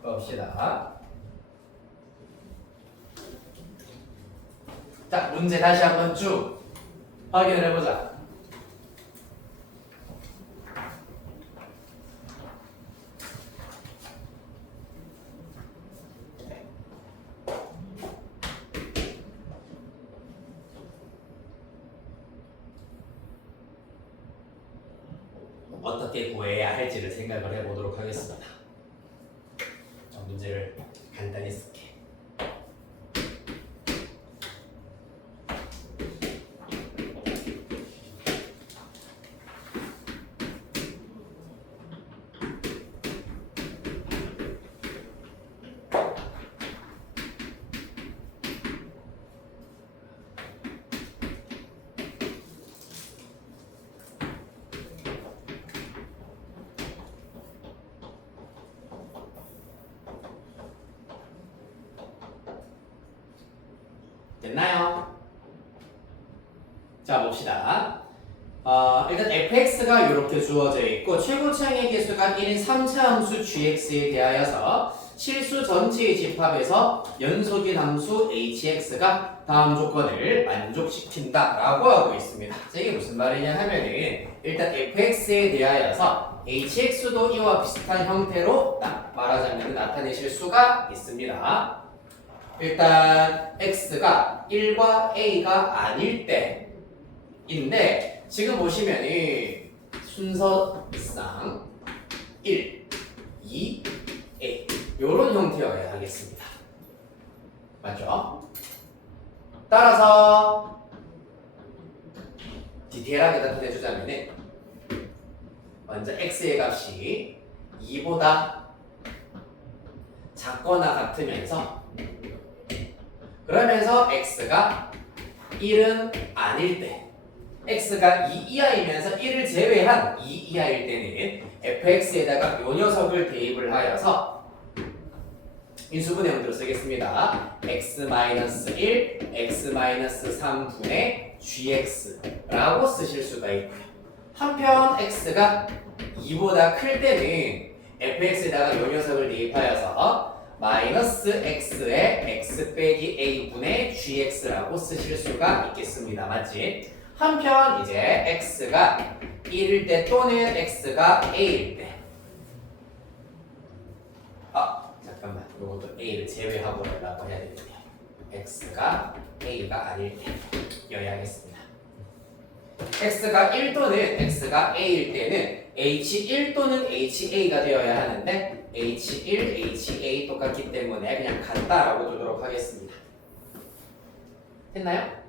봅시다. 자, 문제 다시 한번 쭉 확인을 해보자. 어떻게 구해야 할지를 생각을 해보도록 하겠습니다. 문제를 간단히 쓸게. 됐나요? 자 봅시다. 일단 fx가 이렇게 주어져 있고 최고차항의 개수가 1인 3차 함수 gx에 대하여서 실수 전체의 집합에서 연속인 함수 hx가 다음 조건을 만족시킨다 라고 하고 있습니다. 자, 이게 무슨 말이냐 하면은 일단 fx에 대하여서 hx도 이와 비슷한 형태로 말하자면 나타내실 수가 있습니다. 일단 x가 1과 a가 아닐 때인데 지금 보시면은 순서상 1, 2, A 요런 형태여야 하겠습니다. 맞죠? 따라서 디테일하게 나타내주자면은 먼저 x의 값이 2보다 작거나 같으면서 그러면서 x가 1은 아닐 때 x가 2 이하이면서 1을 제외한 2 이하일 때는 fx에다가 요 녀석을 대입을 하여서 인수분해 형태로 쓰겠습니다. x-1, x-3분의 gx라고 쓰실 수가 있고요. 한편 x가 2보다 클 때는 fx에다가 요 녀석을 대입하여서 마이너스 x의 x 빼기 a분의 gx라고 쓰실 수가 있겠습니다. 맞지? 한편 이제 x가 1일 때 또는 x가 a일 때 잠깐만 이것도 a를 제외하고 하려고 해야 되겠네요. x가 a가 아닐 때여야 하겠습니다. x가 1 또는 x가 a일 때는 h1 또는 ha가 되어야 하는데 h1, ha 똑같기 때문에 그냥 같다라고 두도록 하겠습니다. 됐나요?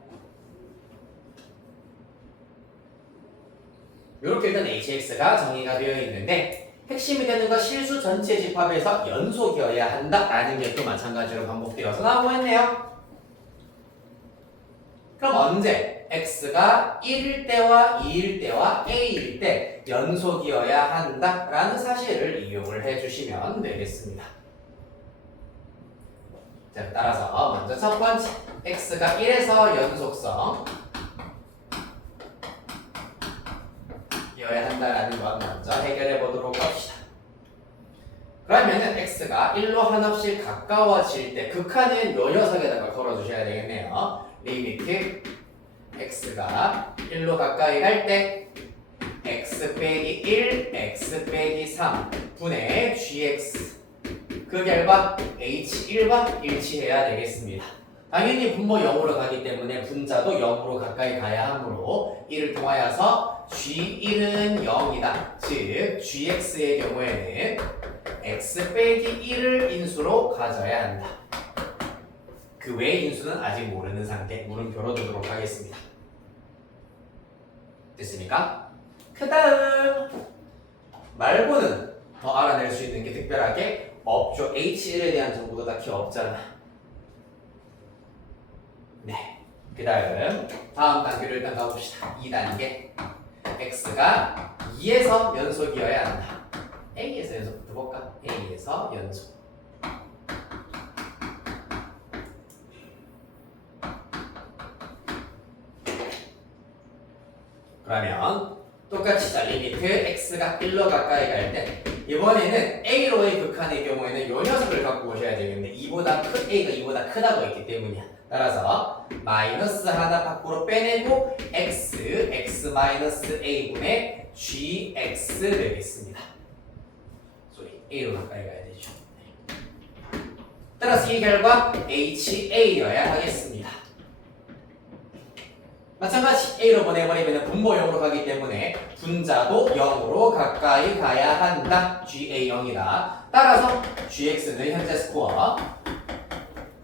이렇게 일단 hx가 정의가 되어 있는데 핵심이 되는 건 실수 전체 집합에서 연속이어야 한다라는 게 또 마찬가지로 반복되어서 나오고 있네요. 그럼 언제 x가 1일 때와 2일 때와 a일 때 연속이어야 한다라는 사실을 이용을 해주시면 되겠습니다. 자, 따라서 먼저 첫 번째 x가 1에서 연속성 이어야 한다라는 것 먼저 해결해 보도록 합시다. 그러면은 x가 1로 한없이 가까워질 때 극한은 요 녀석에다가 걸어주셔야 되겠네요. 리미트 x가 1로 가까이 갈 때 x 빼기 1, x 빼기 3 분의 gx 그 결과 h1과 일치해야 되겠습니다. 당연히 분모 0으로 가기 때문에 분자도 0으로 가까이 가야 하므로 이를 통하여서 g1은 0이다. 즉 gx의 경우에는 x 빼기 1을 인수로 가져야 한다. 그 외의 인수는 아직 모르는 상태, 물음표로 두도록 하겠습니다. 됐습니까? 그 다음 말고는 더 알아낼 수 있는 게 특별하게 없죠. h1에 대한 정보도 딱히 없잖아. 네. 그 다음 단계로 일단 가봅시다. 2단계. x가 2에서 연속이어야 한다. a에서 연속부터 볼까? a에서 연속. 그러면 똑같이 자 리미트 x가 1로 가까이 갈 때 이번에는 a로의 극한의 경우에는 요 녀석을 갖고 오셔야 되겠는데 a가 2보다 크다고 했기 때문이야. 따라서 마이너스 하나 밖으로 빼내고 x 마이너스 a분의 gx 되겠습니다. a로 가까이 가야 되죠. 따라서 이 결과 ha여야 하겠습니다. 마찬가지 a로 보내버리면 분모 0으로 가기 때문에 분자도 0으로 가까이 가야 한다. ga 0이다. 따라서 gx는 현재 스코어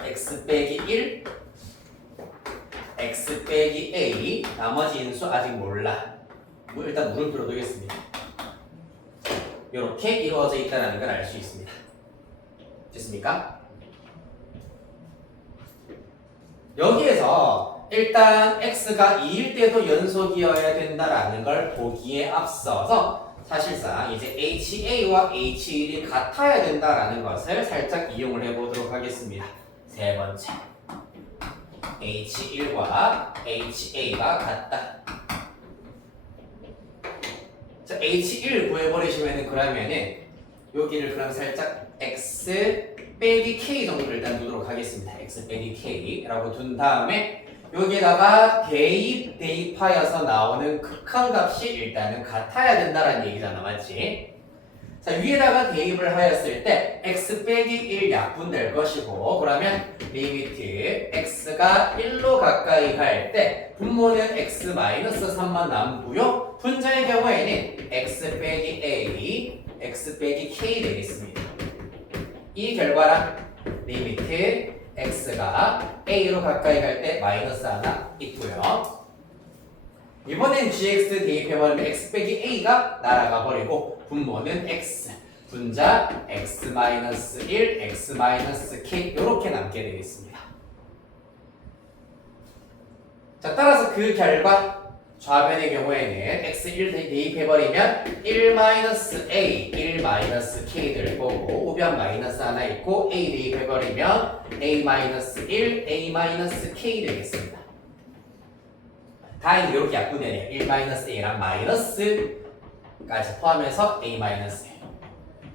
x 빼기 1, x 빼기 a, 나머지 인수 아직 몰라. 일단 물음표로 두겠습니다. 이렇게 이루어져 있다는 걸 알 수 있습니다. 됐습니까? 여기에서 일단 x가 2일 때도 연속이어야 된다라는 걸 보기에 앞서서 사실상 이제 ha와 h1이 같아야 된다라는 것을 살짝 이용을 해보도록 하겠습니다. 세 번째 H1과 HA가 같다. 자, H1 구해버리시면은 그러면은 여기를 그럼 살짝 X 빼기 K 정도를 일단 두도록 하겠습니다. X 빼기 K라고 둔 다음에 여기다가 대입하여서 나오는 극한값이 일단은 같아야 된다라는 얘기잖아, 맞지? 자, 위에다가 대입을 하였을 때 x 빼기 1 약분될 것이고, 그러면 리미트 x가 1로 가까이 갈 때 분모는 x 3만 남고요. 분자의 경우에는 x 빼기 a, x 빼기 k 되겠습니다. 이 결과랑 리미트 x가 a로 가까이 갈 때 마이너스 하나 있고요. 이번엔 gx 대입해버리면 x 빼기 a가 날아가 버리고 분모는 x, 분자 x-1, x-k 이렇게 남게 되겠습니다. 자, 따라서 그 결과 좌변의 경우에는 x1 대입해버리면 1-a, 1-k 될 거고 우변 마이너스 하나 있고 a 대입해버리면 a-1, a-k 되겠습니다. 다행히 이렇게 약분되네요. 1-a랑 마이너스까지 포함해서 a-a.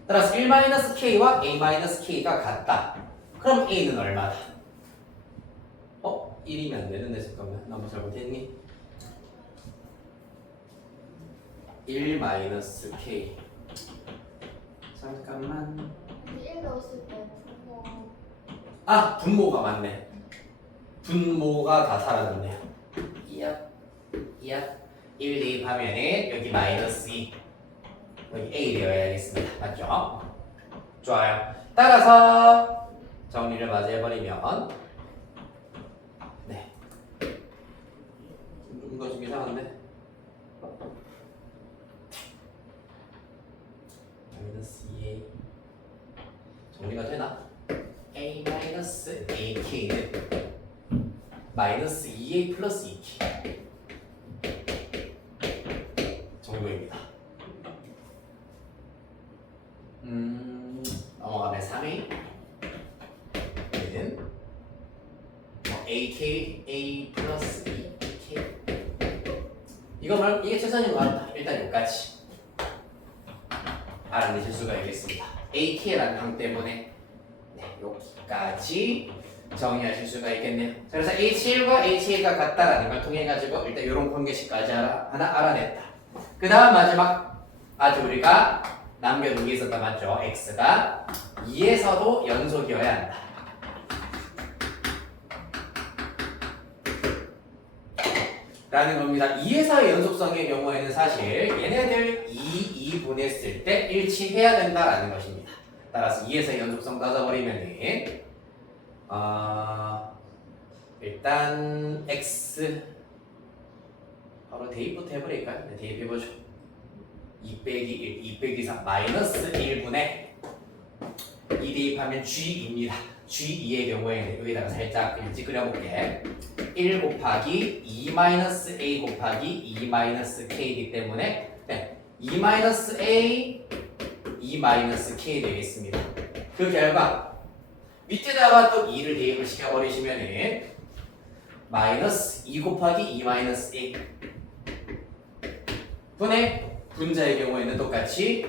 따라서 1-k와 a-k가 같다. 그럼 a는 얼마다? 1이면 안 되는데 잠깐만. 너무 잘못했니? 1-k. 잠깐만. 근데 1 넣었을 때 분모 분모가 맞네. 분모가 다 사라졌네요. 이야 1 대입하면은 여기 마이너스 2 여기 a 되어야겠습니다. 맞죠? 좋아요. 따라서 정리를 마저 해버리면 네. 이거 좀 이상한데? 마이너스 2a 정리가 되나? a-ak는 마이너스 2a 플러스 2k 정도입니다. 넘어가면 3a 는 ak a 플러스 2k 이게 최선인 것 같다. 일단 여기까지 알아내실 수가 있겠습니다. ak라는 항 때문에 여기까지 정의하실 수가 있겠네요. 자, 그래서 H1과 HA가 같다라는 걸 통해 가지고 일단 이런 관계식까지 하나 알아냈다. 그 다음 마지막 아주 우리가 남겨둔 게 있었다 맞죠? X가 2에서도 연속이어야 한다. 라는 겁니다. 2에서의 연속성의 경우에는 사실 얘네들 2 분했을 때 일치해야 된다라는 것입니다. 따라서 2에서의 연속성 따져버리면은 일단 x 바로 대입부터 해버릴까요? 네, 대입해보죠. 2 빼기 1, 2 빼기 3 마이너스 1분의 2 대입하면 g입니다. g2의 경우에는 여기다가 살짝 일찍 그려볼게. 1 곱하기 2 마이너스 a 곱하기 2 마이너스 k이기 때문에 2 마이너스 a 2 마이너스 k 되겠습니다. 그 결과 밑에다가 또 2를 대입을 시켜버리시면은 마이너스 2 곱하기 2 마이너스 a 분의 분자의 경우에는 똑같이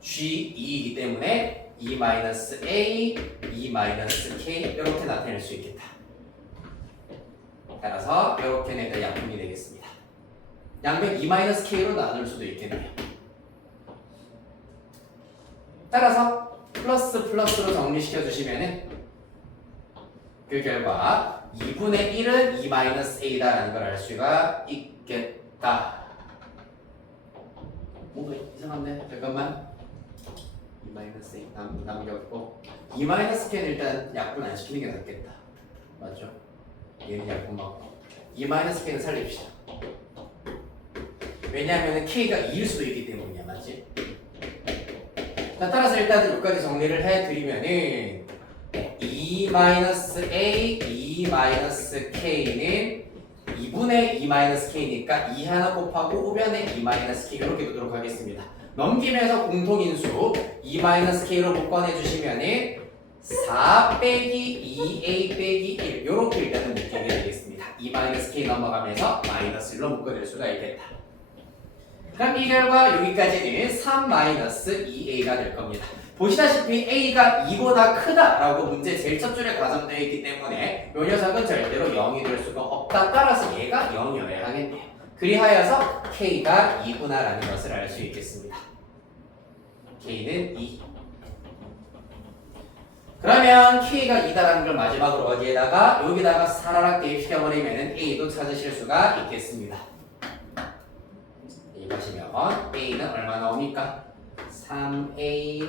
g2이기 때문에 2 마이너스 a 2 마이너스 k 이렇게 나타낼 수 있겠다. 따라서 이렇게 내가 약분이 되겠습니다. 양변 2 마이너스 k로 나눌 수도 있겠네요. 따라서 플러스 플러스로 정리시켜 주시면은 그 결과 2분의 1은 2 마이너스 a다라는 걸 알 수가 있겠다. 뭔가 이상한데? 잠깐만. 2 마이너스 a 남겼고 2 마이너스 k는 일단 약분 안 시키는 게 낫겠다. 맞죠? 얘는 약분 맞고 2 마이너스 k는 살립시다. 왜냐하면 k가 2일 수도 있기 때문이야. 맞지? 자, 따라서 일단 여기까지 정리를 해드리면은 2-a, 2-k는 2분의 2-k니까 2 하나 곱하고 우변에 2-k 이렇게 두도록 하겠습니다. 넘기면서 공통인수 2-k로 복권해 주시면은 4 빼기 2a 빼기 1 이렇게 일단은 2-k 넘어가면서 마이너스 1로 묶어낼 수가 있겠다. 그럼 이 결과 여기까지는 3-2a가 될 겁니다. 보시다시피 a가 2보다 크다라고 문제 제일 첫 줄에 가정되어 있기 때문에 이 녀석은 절대로 0이 될 수가 없다. 따라서 얘가 0이어야 하겠네요. 그리하여서 k가 2구나라는 것을 알 수 있겠습니다. k는 2. 그러면 k가 2다라는 걸 마지막으로 어디에다가 여기다가 사라락 대입시켜버리면 a도 찾으실 수가 있겠습니다. 대입하시면 a는 얼마 나옵니까? 3a는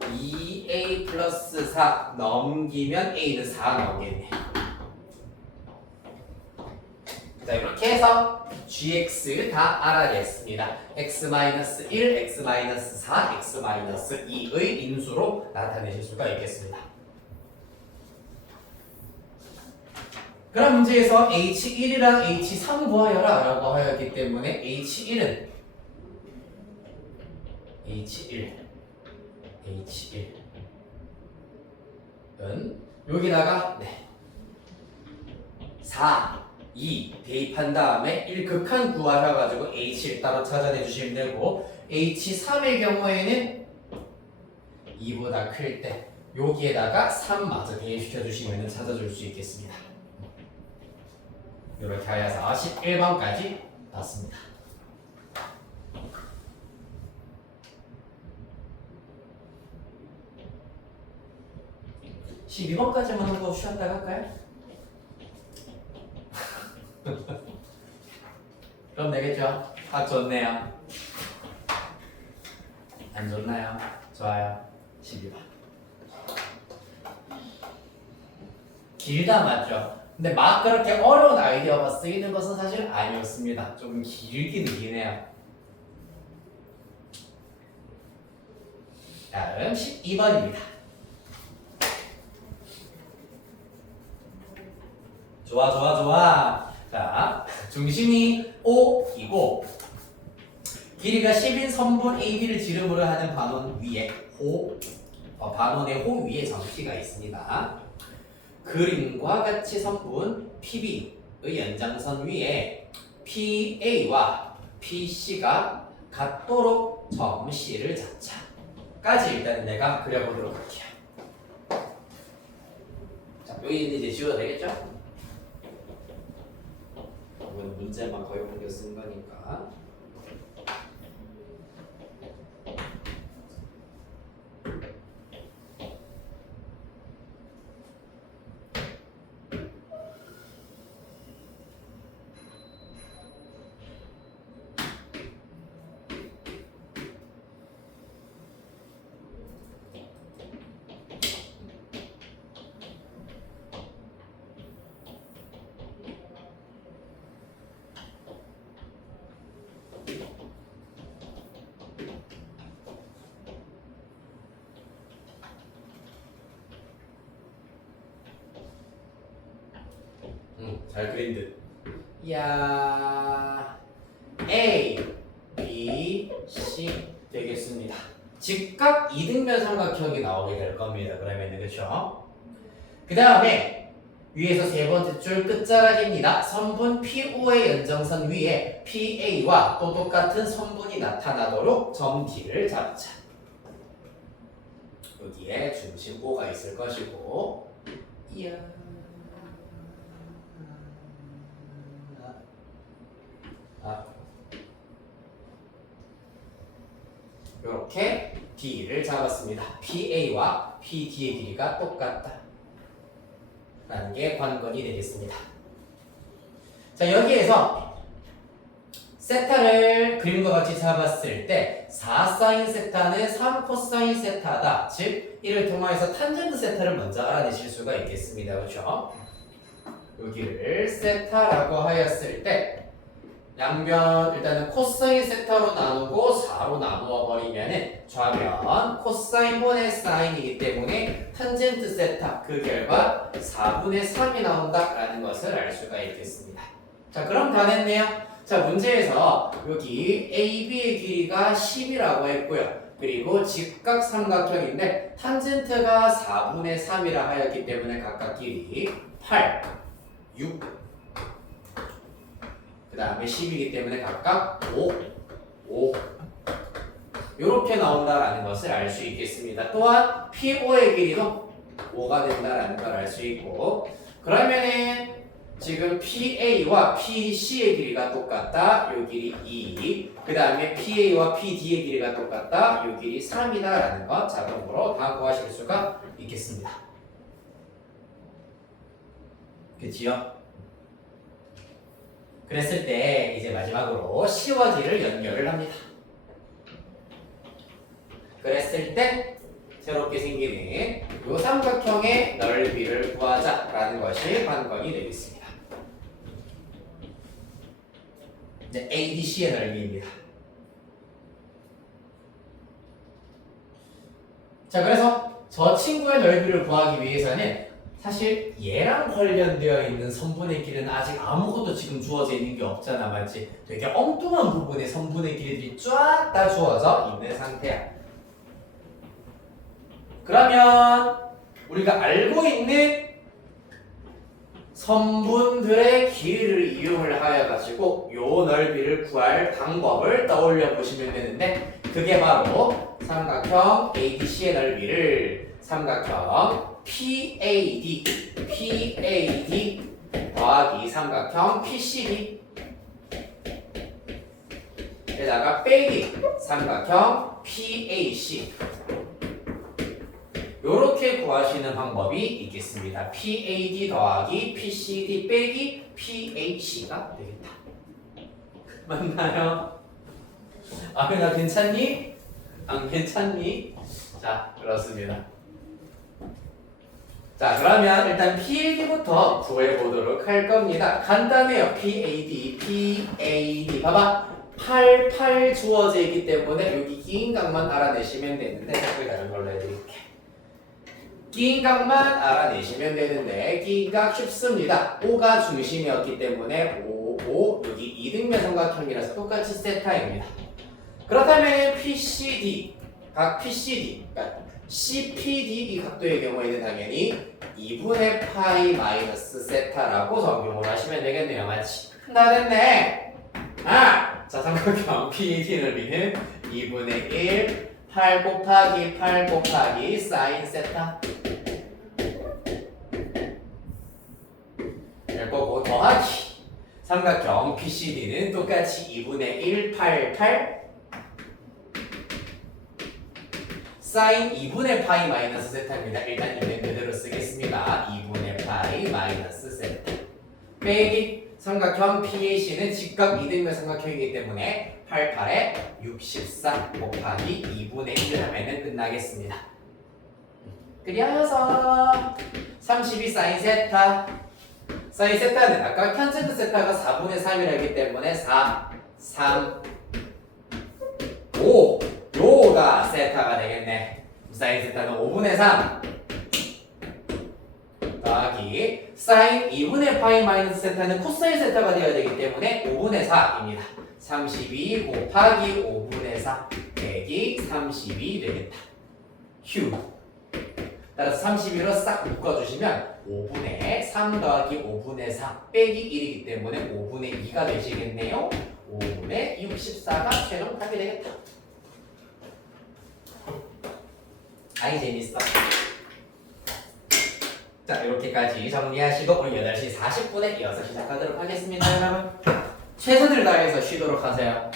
2a 플러스 4 넘기면 a는 4 나오겠네요. 자, 이렇게 해서 gx 다 알아냈습니다. x-1, x-4, x-2의 인수로 나타내실 수가 있겠습니다. 그럼 문제에서 h1이랑 h3 구하여라 라고 하였기 때문에 h1은 H1은 여기다가 4, 2 대입한 다음에 1극한 구하셔가지고 H1 따로 찾아내 주시면 되고 H3의 경우에는 2보다 클 때 여기에다가 3마저 대입시켜 주시면 찾아줄 수 있겠습니다. 이렇게 하여서 11번까지 났습니다. 12번까지만 하고 쉬었다가 할까요? 그럼 되겠죠? 아 좋네요. 안 좋나요? 좋아요. 12번. 길다 맞죠? 근데 막 그렇게 어려운 아이디어가 쓰이는 것은 사실 아니었습니다. 좀 길긴 기네요. 다음 12번입니다. 좋아. 자, 중심이 O이고 길이가 10인 선분 AB를 지름으로 하는 반원 위에 반원의 호 위에 점P가 있습니다. 그림과 같이 선분 PB의 연장선 위에 PA와 PC가 같도록 점 C를 잡자까지 일단 내가 그려보도록 할게요. 자, 여기 이제 지워도 되겠죠? 이건 문제만 거의 옮겨 쓴 거니까. 잘 그린 듯. 이야, A, B, C 되겠습니다. 직각 이등변 삼각형이 나오게 될 겁니다. 그러면은 그렇죠? 그 다음에 위에서 세 번째 줄 끝자락입니다. 선분 PO의 연장선 위에 PA와 또 똑같은 선분이 나타나도록 점 D를 잡자. 여기에 중심 O가 있을 것이고, 이야. 이렇게 D를 잡았습니다. PA와 PD의 길이가 똑같다 라는 게 관건이 되겠습니다. 자, 여기에서 세타를 그림과 같이 잡았을 때 4사인 세타는 3코사인 세타다. 즉 이를 통해서 탄젠트 세타를 먼저 알아내실 수가 있겠습니다. 그렇죠? 여기를 세타라고 하였을 때 양변 일단은 코사인 세타로 나누고 4로 나누어 버리면은 좌변 코사인분의 사인이기 때문에 탄젠트 세타 그 결과 4분의 3이 나온다라는 것을 알 수가 있겠습니다. 자, 그럼 다 됐네요. 자, 문제에서 여기 AB의 길이가 10이라고 했고요. 그리고 직각 삼각형인데 탄젠트가 4분의 3이라 하였기 때문에 각각 길이 8, 6, 그 다음에 10이기 때문에 각각 5, 5 이렇게 나온다라는 것을 알 수 있겠습니다. 또한 PO의 길이도 5가 된다라는 걸 알 수 있고 그러면은 지금 PA와 PC의 길이가 똑같다. 요 길이 2. 그 다음에 PA와 PD의 길이가 똑같다. 요 길이 3이다라는 것 자동으로 다 구하실 수가 있겠습니다. 그치요? 그랬을 때 이제 마지막으로 C와 D를 연결을 합니다. 그랬을 때 새롭게 생기는 이 삼각형의 넓이를 구하자라는 것이 관건이 되겠습니다. 네, ADC의 넓이입니다. 자, 그래서 저 친구의 넓이를 구하기 위해서는 사실 얘랑 관련되어 있는 선분의 길이는 아직 아무것도 지금 주어져 있는 게 없잖아, 맞지? 되게 엉뚱한 부분에 선분의 길이들이 쫙 다 주어져 있는 상태야. 그러면 우리가 알고 있는 선분들의 길이를 이용을 하여 가지고 요 넓이를 구할 방법을 떠올려 보시면 되는데 그게 바로 삼각형 ADC의 넓이를 삼각형 PAD 더하기 삼각형 PCD 에다가 빼기 삼각형 PAC 요렇게 구하시는 방법이 있겠습니다. PAD 더하기 PCD 빼기 PAC가 되겠다. 맞나요? 아, 나 괜찮니? 안 괜찮니? 자, 그렇습니다. 자, 그러면 일단 PAD부터 구해보도록 할 겁니다. 간단해요. PAD. 봐봐. 8 주어져 있기 때문에 여기 긴 각만 알아내시면 되는데 댓글 다른 걸로 해드릴게. 긴 각만 알아내시면 되는데 긴 각 쉽습니다. 5가 중심이었기 때문에 5, 여기 이등변 삼각형이라서 똑같이 세타입니다. 그렇다면 PCD, 각 PCD, 그러니까 CPD 이 각도의 경우에는 당연히 2분의 파이 마이너스 세타라고 적용을 하시면 되겠네요. 맞지? 다 됐네. 자, 삼각형 PAD 넓이는 2분의 1 8 곱하기 사인 세타 될 거고 더하기 삼각형 PCD는 똑같이 2분의 1 8 사인 2분의 파이 마이너스 세타입니다. 일단 이는 그대로 쓰겠습니다. 2분의 파이 마이너스 세타 빼기 삼각형 PAC는 직각 이등변 삼각형이기 때문에 88에 64 곱하기 2분의 1을 하면은 끝나겠습니다. 그려서 32 사인 세타 사인 세타는 아까 탄젠트 세타가 4분의 3이라기 때문에 4, 3, 5 요가 세타가 되겠네. 사인 세타는 5분의 3 더하기 사인 2분의 파이 마이너스 세타는 코사인 세타가 되어야 되기 때문에 5분의 4입니다. 32 곱하기 5분의 4 빼기 32 되겠다. 휴. 따라서 32로 싹 묶어주시면 5분의 3 더하기 5분의 4 빼기 1이기 때문에 5분의 2가 되시겠네요. 5분의 64가 최종 답이 되겠다. 아이 재밌어. 자, 이렇게까지 정리하시고 오늘 8시 40분에 이어서 시작하도록 하겠습니다. 여러분 최선을 다해서 쉬도록 하세요.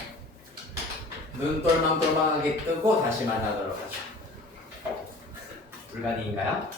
눈 똘망똘망하게 뜨고 다시 만나도록 하죠. 불가능인가요?